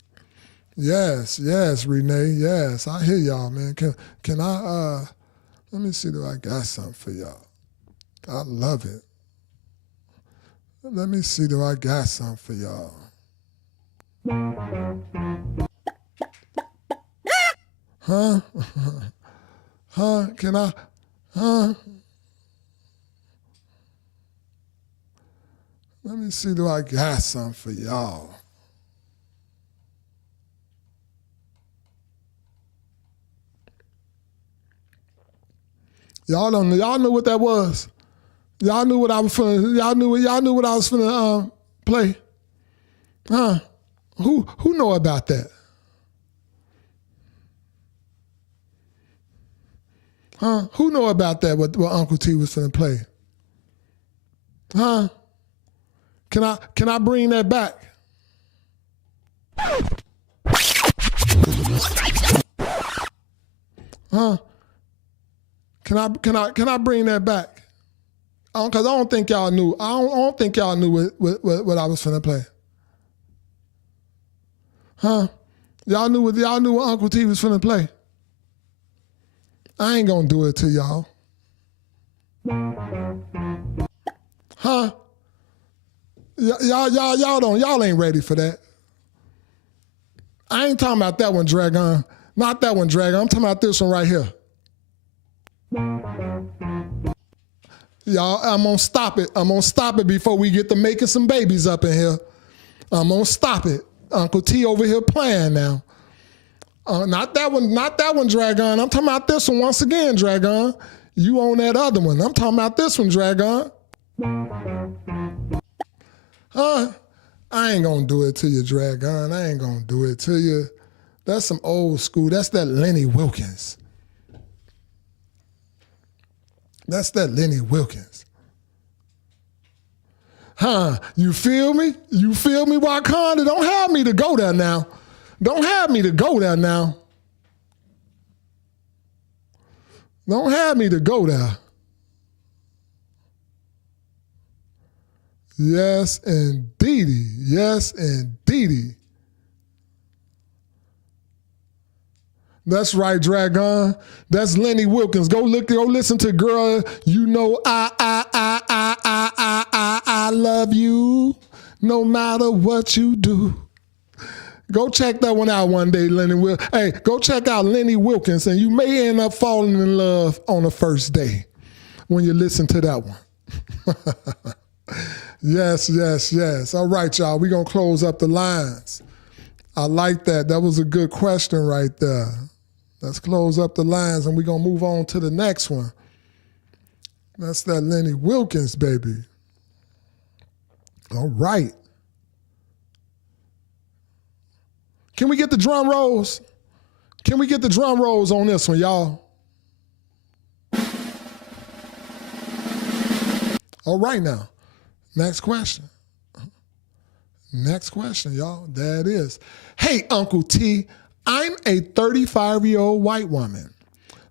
Yes, Renee. Yes, I hear y'all, man. Can I let me see if I got something for y'all. I love it. Let me see if I got something for y'all. Huh? Huh? Can I? Huh? Let me see if I got something for y'all. Y'all don't know. Y'all knew what that was. Y'all knew what I was finna. Y'all knew what I was finna play. Huh? Who know about that? Huh? Who know about that? What Uncle T was finna play? Huh? Can I bring that back? Huh? Can I bring that back? Because I don't think y'all knew. I don't think y'all knew what I was finna play. Huh? Y'all knew what Uncle T was finna play. I ain't gonna do it to y'all. Huh? Y'all ain't ready for that. I ain't talking about that one, Dragon. Not that one, Dragon. I'm talking about this one right here. Y'all, I'm gonna stop it. I'm gonna stop it before we get to making some babies up in here. I'm gonna stop it. Uncle T over here playing now. Not that one, Dragon. I'm talking about this one once again, Dragon. You on that other one. I'm talking about this one, Dragon. I ain't gonna do it to you, Dragon. I ain't gonna do it to you. That's some old school. That's that Lenny Wilkins. That's that Lenny Wilkins. Huh? You feel me? You feel me, Wakanda? Don't have me to go there now. Don't have me to go there now. Don't have me to go there. Yes, indeedy. Yes, indeedy. That's right, Dragon. That's Lenny Wilkins. Go listen to Girl, You Know I Love You no matter what you do. Go check that one out one day, Lenny Wilkins. Hey, go check out Lenny Wilkins, and you may end up falling in love on the first day when you listen to that one. Yes. All right, y'all. We're going to close up the lines. I like that. That was a good question right there. Let's close up the lines, and we're going to move on to the next one. That's that Lenny Wilkins, baby. All right. Can we get the drum rolls? Can we get the drum rolls on this one, y'all? All right now. Next question. Next question, y'all. There it is. Hey, Uncle T, I'm a 35-year-old white woman.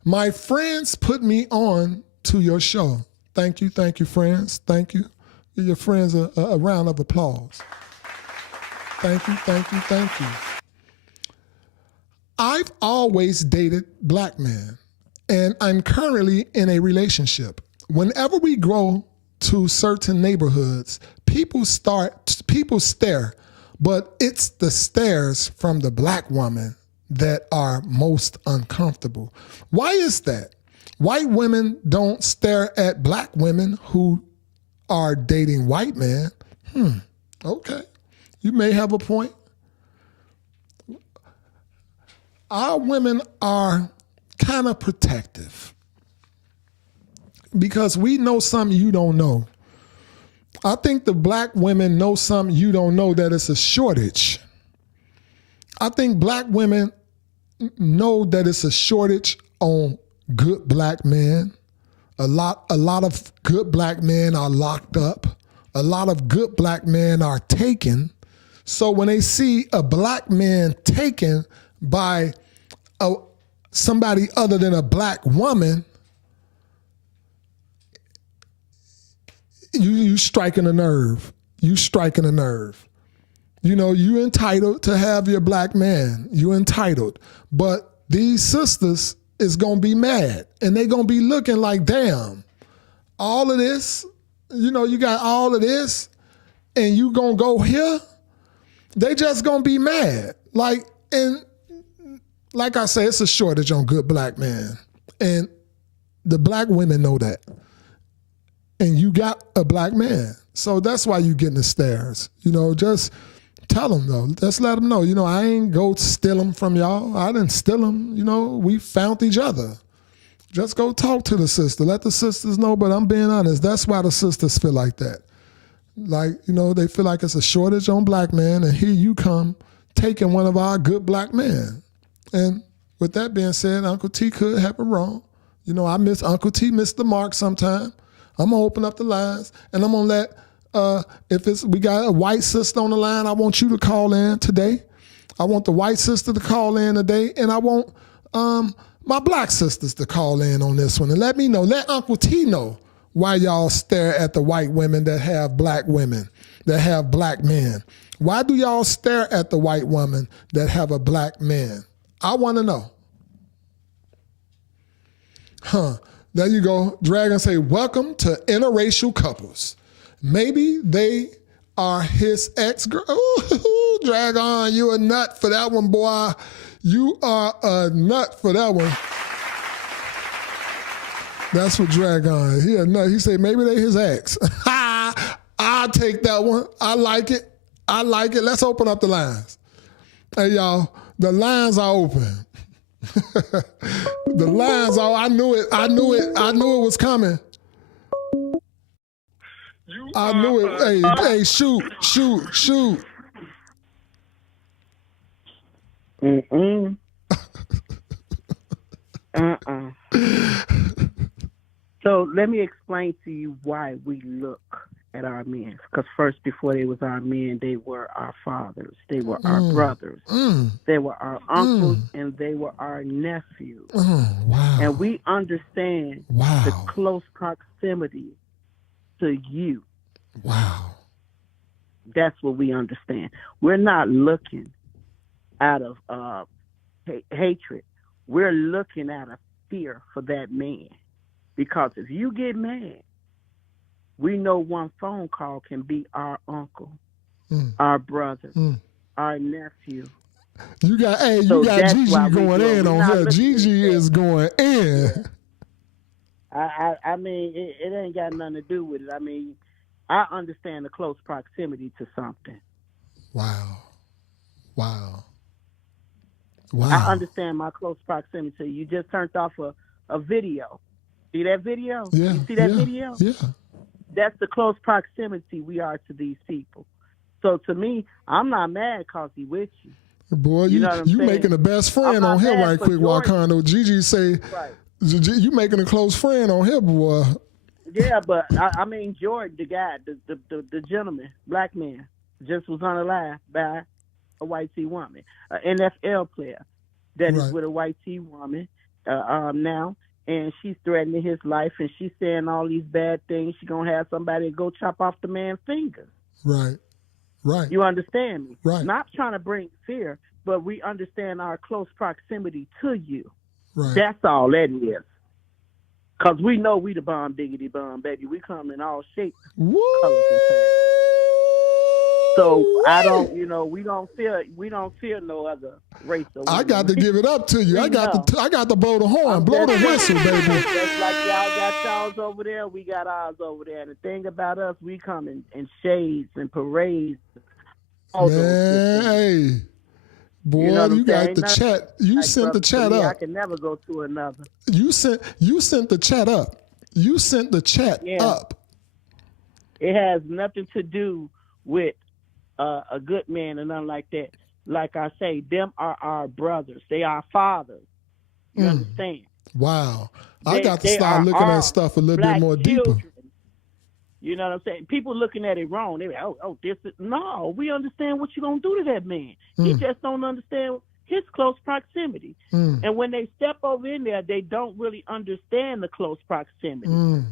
My friends put me on to your show. Thank you, friends. Thank you. Give your friends a round of applause. Thank you. I've always dated black men, and I'm currently in a relationship. Whenever we go to certain neighborhoods, people stare, but it's the stares from the black woman that are most uncomfortable. Why is that? White women don't stare at black women who are dating white men. Okay. You may have a point. Our women are kind of protective because we know something you don't know. I think the black women know something you don't know, that it's a shortage. I think black women know that it's a shortage on good black men. A lot of good black men are locked up. A lot of good black men are taken. So when they see a black man taken by somebody other than a black woman, you striking a nerve. You striking a nerve. You know, you entitled to have your black man. You entitled. But these sisters is going to be mad. And they going to be looking like, damn, all of this, you know, you got all of this and you going to go here? They just going to be mad. Like I say, it's a shortage on good black men. And the black women know that. And you got a black man. So that's why you getting the stares. You know, just tell them, though. Just let them know. You know, I ain't go steal them from y'all. I didn't steal them. You know, we found each other. Just go talk to the sister. Let the sisters know, but I'm being honest. That's why the sisters feel like that. Like, you know, they feel like it's a shortage on black men, and here you come taking one of our good black men. And with that being said, Uncle T could have it wrong. You know, Uncle T missed the mark sometime. I'm going to open up the lines, and I'm going to let, we got a white sister on the line, I want you to call in today. I want the white sister to call in today, and I want my black sisters to call in on this one. And let me know, let Uncle T know why y'all stare at the white women that have black women, that have black men. Why do y'all stare at the white woman that have a black man? I want to know. There you go. Dragon say, welcome to interracial couples. Maybe they are his ex-girl. Ooh, Dragon, you a nut for that one, boy. You are a nut for that one. That's what Dragon. He a nut. He said maybe they his ex. I'll take that one. I like it. I like it. Let's open up the lines. Hey, y'all, the lines are open. The lines are, I knew it was coming. I knew it. Hey, shoot. Mm-mm. So let me explain to you why we look at our men. Because first, before they was our men, they were our fathers. They were our brothers. They were our uncles, and they were our nephews. Wow. And we understand the close proximity to you. Wow. That's what we understand. We're not looking out of hatred. We're looking out of fear for that man. Because if you get mad, we know one phone call can be our uncle, our brother, our nephew. You got Gigi going in on here. Gigi is going in. I mean, it ain't got nothing to do with it. I mean, I understand the close proximity to something. Wow. I understand my close proximity to you. Just turned off a video. See that video? Yeah. You see that video? Yeah. That's the close proximity we are to these people. So to me, I'm not mad because he with you. Boy, you making a best friend on here right quick, Wakando. Gigi say, right. You making a close friend on here, boy. Yeah, but I mean, Jordan, the guy, the gentleman, black man, just was on the line by a white T woman, an NFL player that is with a white T woman now. And she's threatening his life, and she's saying all these bad things. She's going to have somebody go chop off the man's fingers. Right. You understand me? Right. Not trying to bring fear, but we understand our close proximity to you. Right. That's all that is. Because we know we the bomb diggity bomb, baby. We come in all shapes, colors, and sizes. So I don't, we don't fear no other race. I got to give it up to you. I got to blow the horn, blow the whistle, baby. Just like y'all got y'all's over there, we got ours over there. And the thing about us, we come in shades and parades. Hey, boy, you got the chat. You sent the chat up. I can never go to another. You sent the chat up. You sent the chat up. It has nothing to do with a good man and nothing like that. Like I say, them are our brothers. They are fathers. You understand? Wow. I got to start looking at stuff a little bit more deeper. You know what I'm saying? People looking at it wrong. They like, oh, this is... No, we understand what you're going to do to that man. He just don't understand his close proximity. And when they step over in there, they don't really understand the close proximity.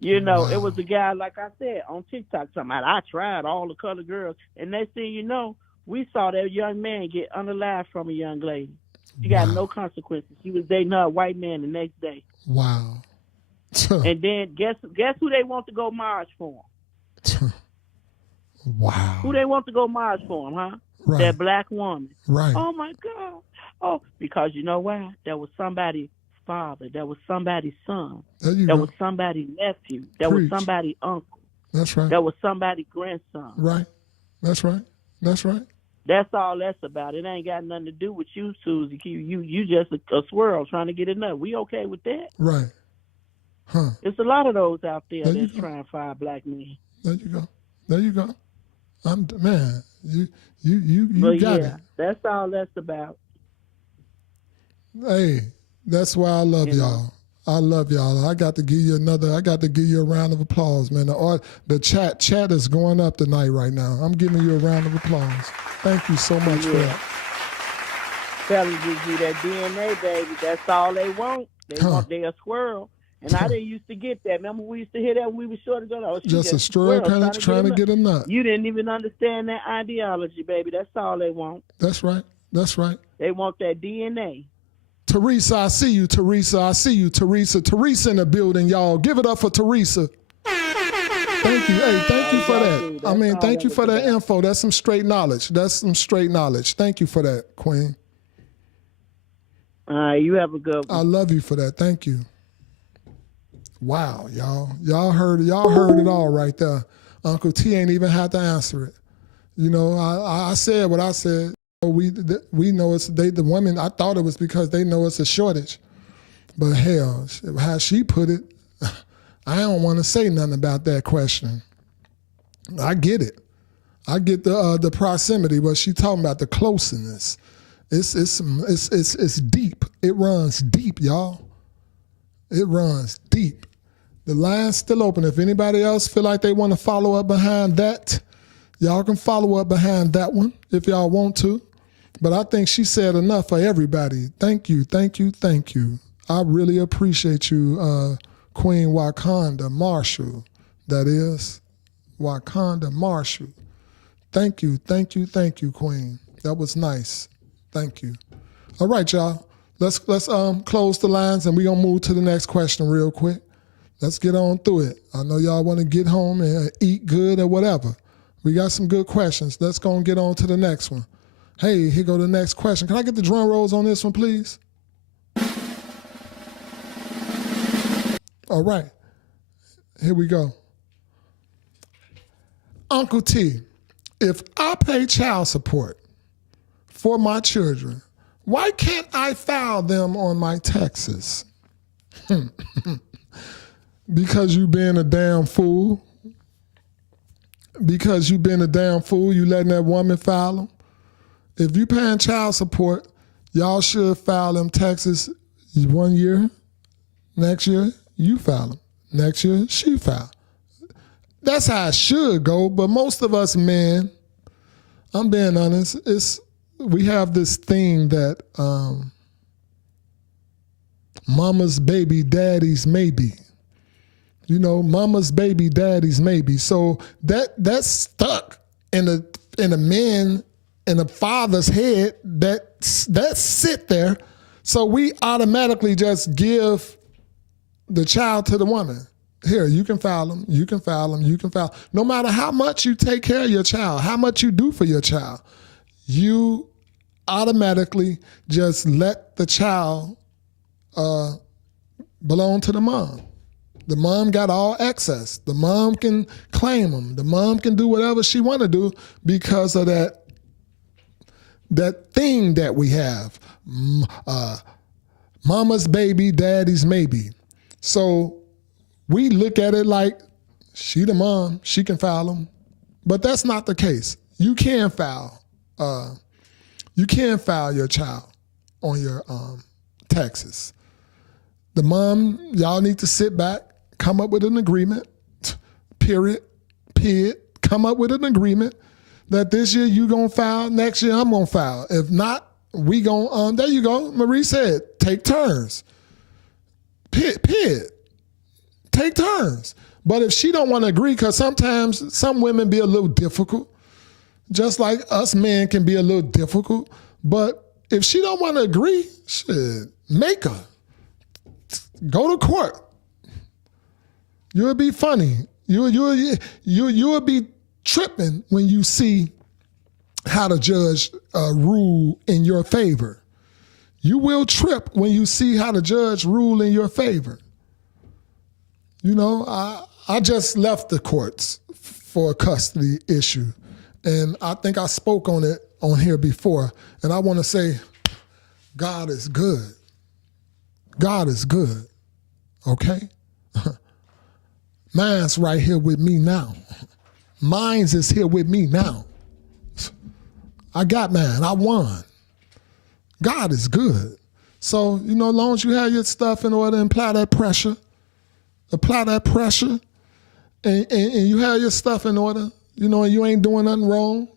You know, It was a guy, like I said, on TikTok, talking about, I tried all the colored girls. And next thing you know, we saw that young man get unalived from a young lady. She got no consequences. She was dating a white man the next day. Wow. And then guess who they want to go march for him? Wow. Who they want to go march for him, huh? Right. That black woman. Right. Oh, my God. Oh, because you know why? That was somebody's father. That was somebody's son. That was somebody's nephew. That was somebody's uncle. That's right. That was somebody's grandson. Right. That's right. That's right. That's all that's about. It ain't got nothing to do with you, Susie. You just a swirl trying to get a nut. We okay with that? Right. Huh. There's a lot of those out there that's trying to find black men. There you go. There you go. Man, you got it. That's all that's about. Hey, that's why I love y'all. I love y'all. I got to give you a round of applause, man. The chat is going up tonight right now. I'm giving you a round of applause. Thank you so much for that. Telling you that DNA, baby, that's all they want. They a squirrel. And I didn't used to get that. Remember, we used to hear that when we were short ago. Oh, just a squirrel trying to get a nut. You didn't even understand that ideology, baby. That's all they want. That's right. That's right. They want that DNA. Teresa, I see you. Teresa, I see you. Teresa in the building, y'all. Give it up for Teresa. Thank you. Hey, thank you for that. Thank you for that info. That's some straight knowledge. Thank you for that, Queen. You have a good one. I love you for that. Thank you. Wow, y'all. Y'all heard it all right there. Uncle T ain't even had to answer it. You know, I said what I said. We know it's the women. I thought it was because they know it's a shortage, but hell, how she put it, I don't want to say nothing about that question. I get it. I get the proximity, but she talking about the closeness. It's deep. It runs deep, y'all. It runs deep. The line's still open. If anybody else feel like they want to follow up behind that, y'all can follow up behind that one if y'all want to. But I think she said enough for everybody. Thank you, thank you, thank you. I really appreciate you, Queen Wakanda Marshall. That is Wakanda Marshall. Thank you, thank you, thank you, Queen. That was nice. Thank you. All right, y'all. Let's close the lines and we're gonna move to the next question real quick. Let's get on through it. I know y'all want to get home and eat good or whatever. We got some good questions. Let's go and get on to the next one. Hey, here go the next question. Can I get the drum rolls on this one, please? All right. Here we go. Uncle T, if I pay child support for my children, why can't I file them on my taxes? Because you being a damn fool. Because you being a damn fool, you letting that woman file them. If you paying child support, y'all should file them taxes 1 year. Next year, you file them. Next year, she file. That's how it should go. But most of us men, I'm being honest, we have this thing that mama's baby, daddy's maybe. You know, mama's baby, daddy's maybe. So that's stuck in a man, in a father's head that sit there. So we automatically just give the child to the woman. Here, you can file them, you can file them, you can file. No matter how much you take care of your child, how much you do for your child, you automatically just let the child belong to the mom. The mom got all access. The mom can claim them. The mom can do whatever she want to do because of that thing that we have. Mama's baby, daddy's maybe. So we look at it like She the mom. She can file them. But that's not the case. You can file. You can file your child on your taxes. The mom, y'all need to sit back, come up with an agreement, period. Come up with an agreement that this year you gonna file, next year I'm gonna file. If not, we gonna, there you go. Marie said, take turns. Period. Take turns. But if she don't want to agree, because sometimes some women be a little difficult, just like us men can be a little difficult. But if she don't want to agree, shit, make her. Go to court. You'll be funny. You'll be tripping when you see how the judge rule in your favor. You will trip when you see how the judge rule in your favor. You know, I just left the courts for a custody issue, and I think I spoke on it on here before, and I want to say, God is good. God is good, okay? Mine's right here with me now. Mine's is here with me now. I got mine. I won. God is good. So, you know, as long as you have your stuff in order, apply that pressure, and you have your stuff in order, you know, and you ain't doing nothing wrong,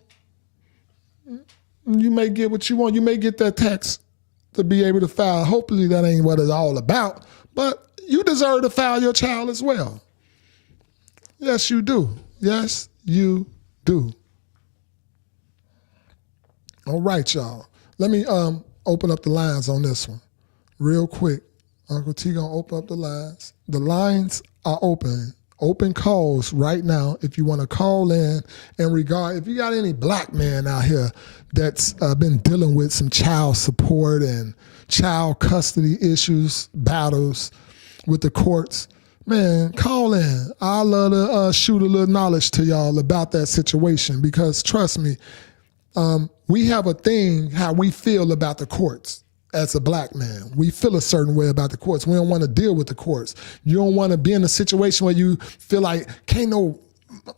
you may get what you want. You may get that tax to be able to file. Hopefully that ain't what it's all about, but you deserve to file your child as well. Yes, you do. Yes, you do. All right, y'all. Let me open up the lines on this one real quick. Uncle T gonna open up the lines. The lines are open. Open calls right now if you want to call in regard. If you got any black man out here that's been dealing with some child support and child custody issues, battles with the courts, man, call in. I love to shoot a little knowledge to y'all about that situation, because trust me, we have a thing how we feel about the courts. As a black man, we feel a certain way about the courts. We don't want to deal with the courts. You don't want to be in a situation where you feel like, can't no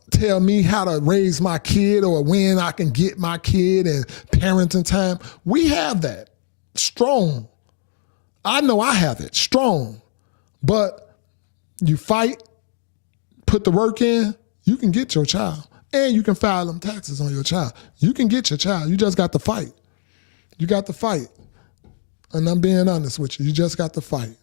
tell me how to raise my kid or when I can get my kid and parenting time. We have that strong. I know I have it strong, but you fight, put the work in, you can get your child, and you can file them taxes on your child. You can get your child. You just got to fight. You got to fight. And I'm being honest with you. You just got to fight.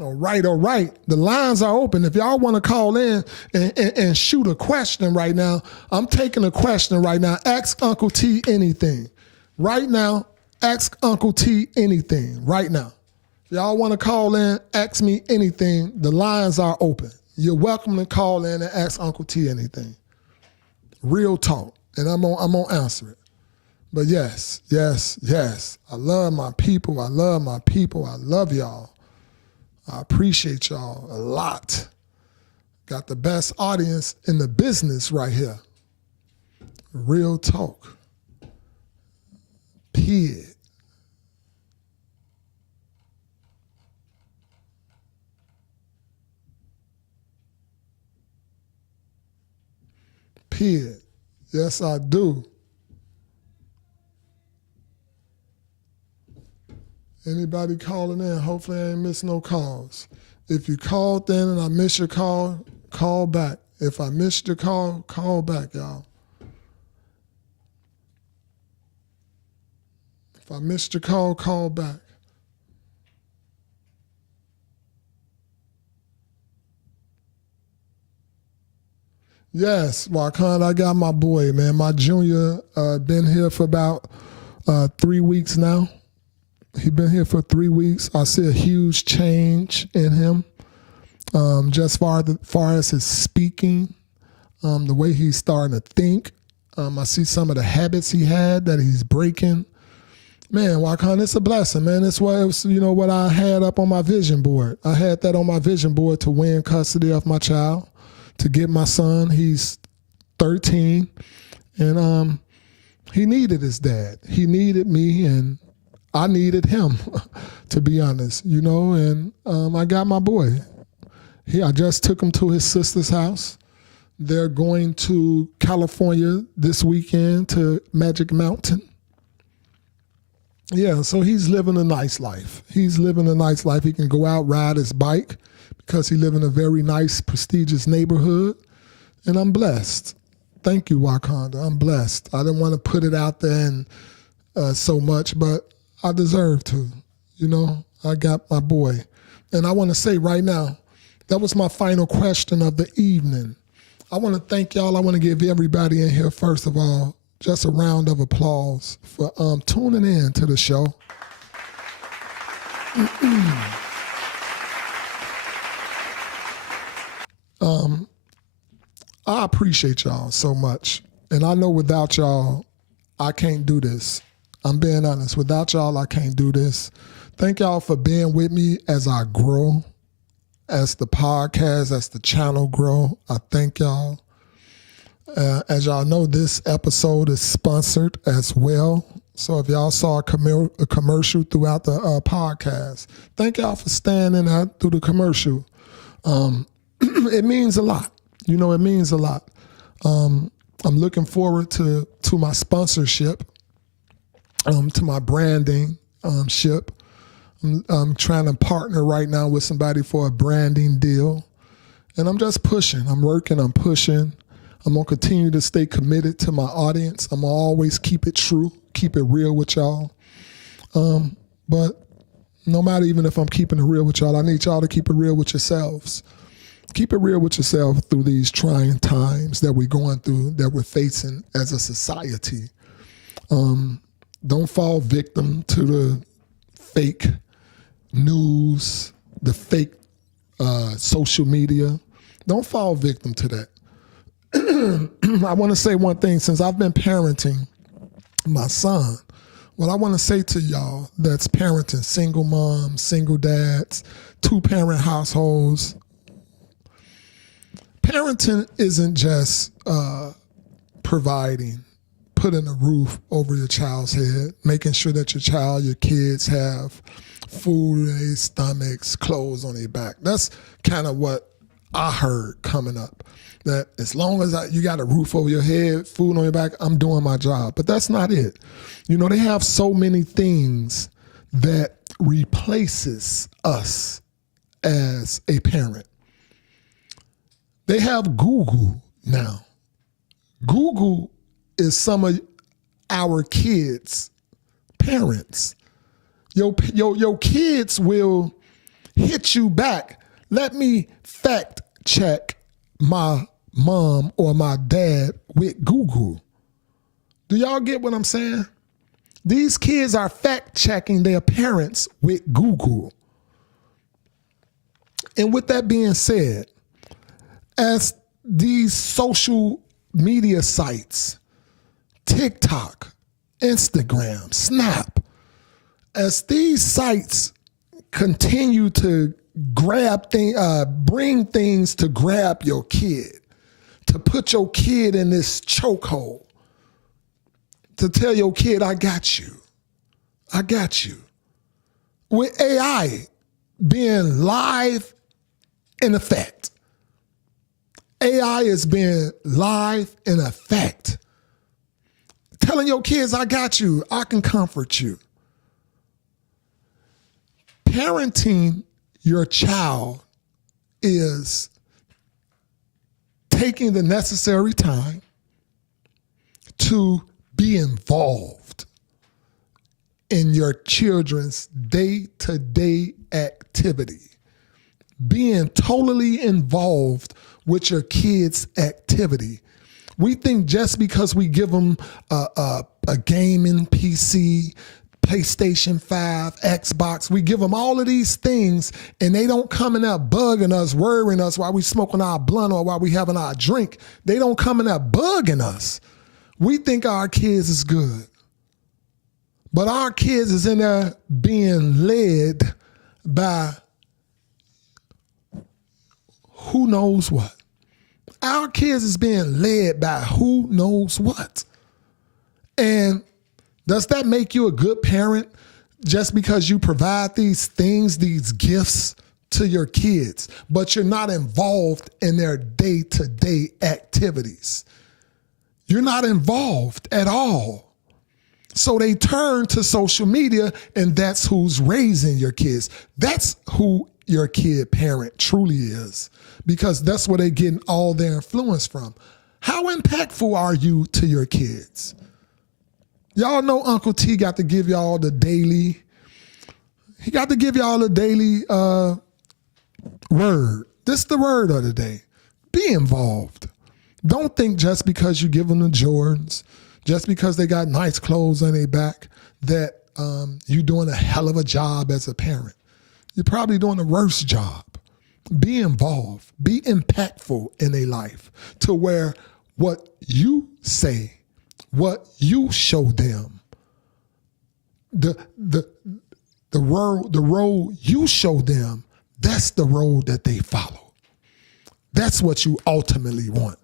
All right. The lines are open. If y'all want to call in and shoot a question right now, I'm taking a question right now. Ask Uncle T anything. Right now, ask Uncle T anything. Right now. If y'all want to call in, ask me anything. The lines are open. You're welcome to call in and ask Uncle T anything. Real talk. And I'm gonna answer it. But yes. I love my people. I love y'all. I appreciate y'all a lot. Got the best audience in the business right here. Real talk. Period. Period. Yes, I do. Anybody calling in, hopefully I ain't missed no calls. If you called in and I missed your call, call back. If I missed your call back, y'all. If I missed your call back. Yes, Wakanda, I got my boy, man. My junior been here for about 3 weeks now. He been here for 3 weeks. I see a huge change in him. Just far as his speaking, the way he's starting to think. I see some of the habits he had that he's breaking. Man, Wakanda, it's a blessing, man. It's what what I had up on my vision board. I had that on my vision board to win custody of my child, to get my son. He's 13, and he needed his dad. He needed me, and I needed him, to be honest, and I got my boy. I just took him to his sister's house. They're going to California this weekend to Magic Mountain. Yeah, so he's living a nice life. He's living a nice life. He can go out, ride his bike because he lives in a very nice, prestigious neighborhood. And I'm blessed. Thank you, Wakanda. I'm blessed. I didn't want to put it out there and so much, but I deserve to. You know, I got my boy. And I want to say right now, that was my final question of the evening. I want to thank y'all. I want to give everybody in here, first of all, just a round of applause for tuning in to the show. I appreciate y'all so much. And I know without y'all, I can't do this. I'm being honest. Without y'all, I can't do this. Thank y'all for being with me as I grow, as the podcast, as the channel grow. I thank y'all. As y'all know, this episode is sponsored as well. So if y'all saw a commercial throughout the podcast, thank y'all for staying in there through the commercial. It means a lot. You know, it means a lot. I'm looking forward to my sponsorship, to my branding ship. I'm trying to partner right now with somebody for a branding deal. And I'm just pushing. I'm working. I'm pushing. I'm going to continue to stay committed to my audience. I'm going to always keep it true, keep it real with y'all. But no matter even if I'm keeping it real with y'all, I need y'all to keep it real with yourselves. Keep it real with yourself through these trying times that we're going through, that we're facing as a society. Don't fall victim to the fake news, the fake social media. Don't fall victim to that. I want to say one thing. Since I've been parenting my son, what I want to say to y'all that's parenting single moms, single dads, two-parent households, parenting isn't just providing, putting a roof over your child's head, making sure that your kids have food in their stomachs, clothes on their back. That's kind of what I heard coming up. That as long as you got a roof over your head, food on your back, I'm doing my job. But that's not it. You know, they have so many things that replaces us as a parent. They have Google now. Google is some of our kids' parents. Your kids will hit you back. Let me fact check my mom or my dad with Google. Do y'all get what I'm saying? These kids are fact checking their parents with Google. And with that being said, as these social media sites, TikTok, Instagram, Snap, as these sites continue to bring things to grab your kid, to put your kid in this chokehold, to tell your kid, I got you. I got you. With AI being live in effect, AI is being live in effect. Telling your kids, I got you. I can comfort you. Parenting your child is taking the necessary time to be involved in your children's day-to-day activity. Being totally involved with your kids' activity. We think just because we give them a gaming PC, PlayStation 5, Xbox, we give them all of these things and they don't come in there bugging us, worrying us while we smoking our blunt or while we having our drink. They don't come in there bugging us. We think our kids is good. But our kids is in there being led by who knows what. Our kids is being led by who knows what. And does that make you a good parent just because you provide these things, these gifts to your kids, but you're not involved in their day-to-day activities. You're not involved at all. So they turn to social media, and that's who's raising your kids. That's who your kid parent truly is, because that's where they're getting all their influence from. How impactful are you to your kids? Y'all know Uncle T got to give y'all the daily, word. This is the word of the day. Be involved. Don't think just because you give them the Jordans, just because they got nice clothes on their back, that you're doing a hell of a job as a parent. You're probably doing the worst job. Be involved. Be impactful in their life to where what you say, what you show them, the road you show them, that's the road that they follow. That's what you ultimately want.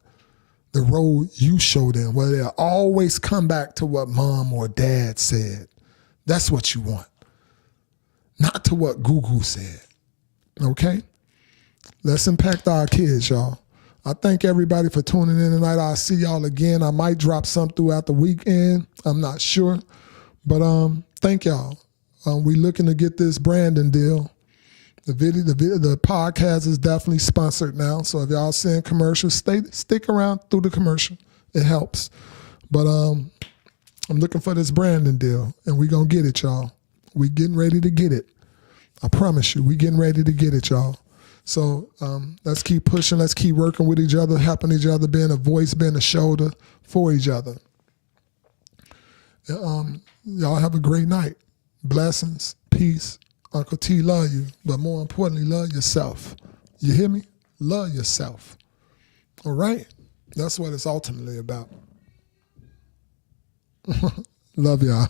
The road you show them, where they'll always come back to what mom or dad said. That's what you want. Not to what Google said. Okay? Let's impact our kids, y'all. I thank everybody for tuning in tonight. I'll see y'all again. I might drop some throughout the weekend. I'm not sure. But thank y'all. We looking to get this branding deal. The podcast is definitely sponsored now. So if y'all seeing commercials, stick around through the commercial. It helps. But I'm looking for this branding deal, and we gonna get it, y'all. We getting ready to get it. I promise you, we getting ready to get it, y'all. So let's keep pushing. Let's keep working with each other, helping each other, being a voice, being a shoulder for each other. Y'all have a great night. Blessings, peace. Uncle T love you, but more importantly, love yourself. You hear me? Love yourself. All right? That's what it's ultimately about. Love y'all.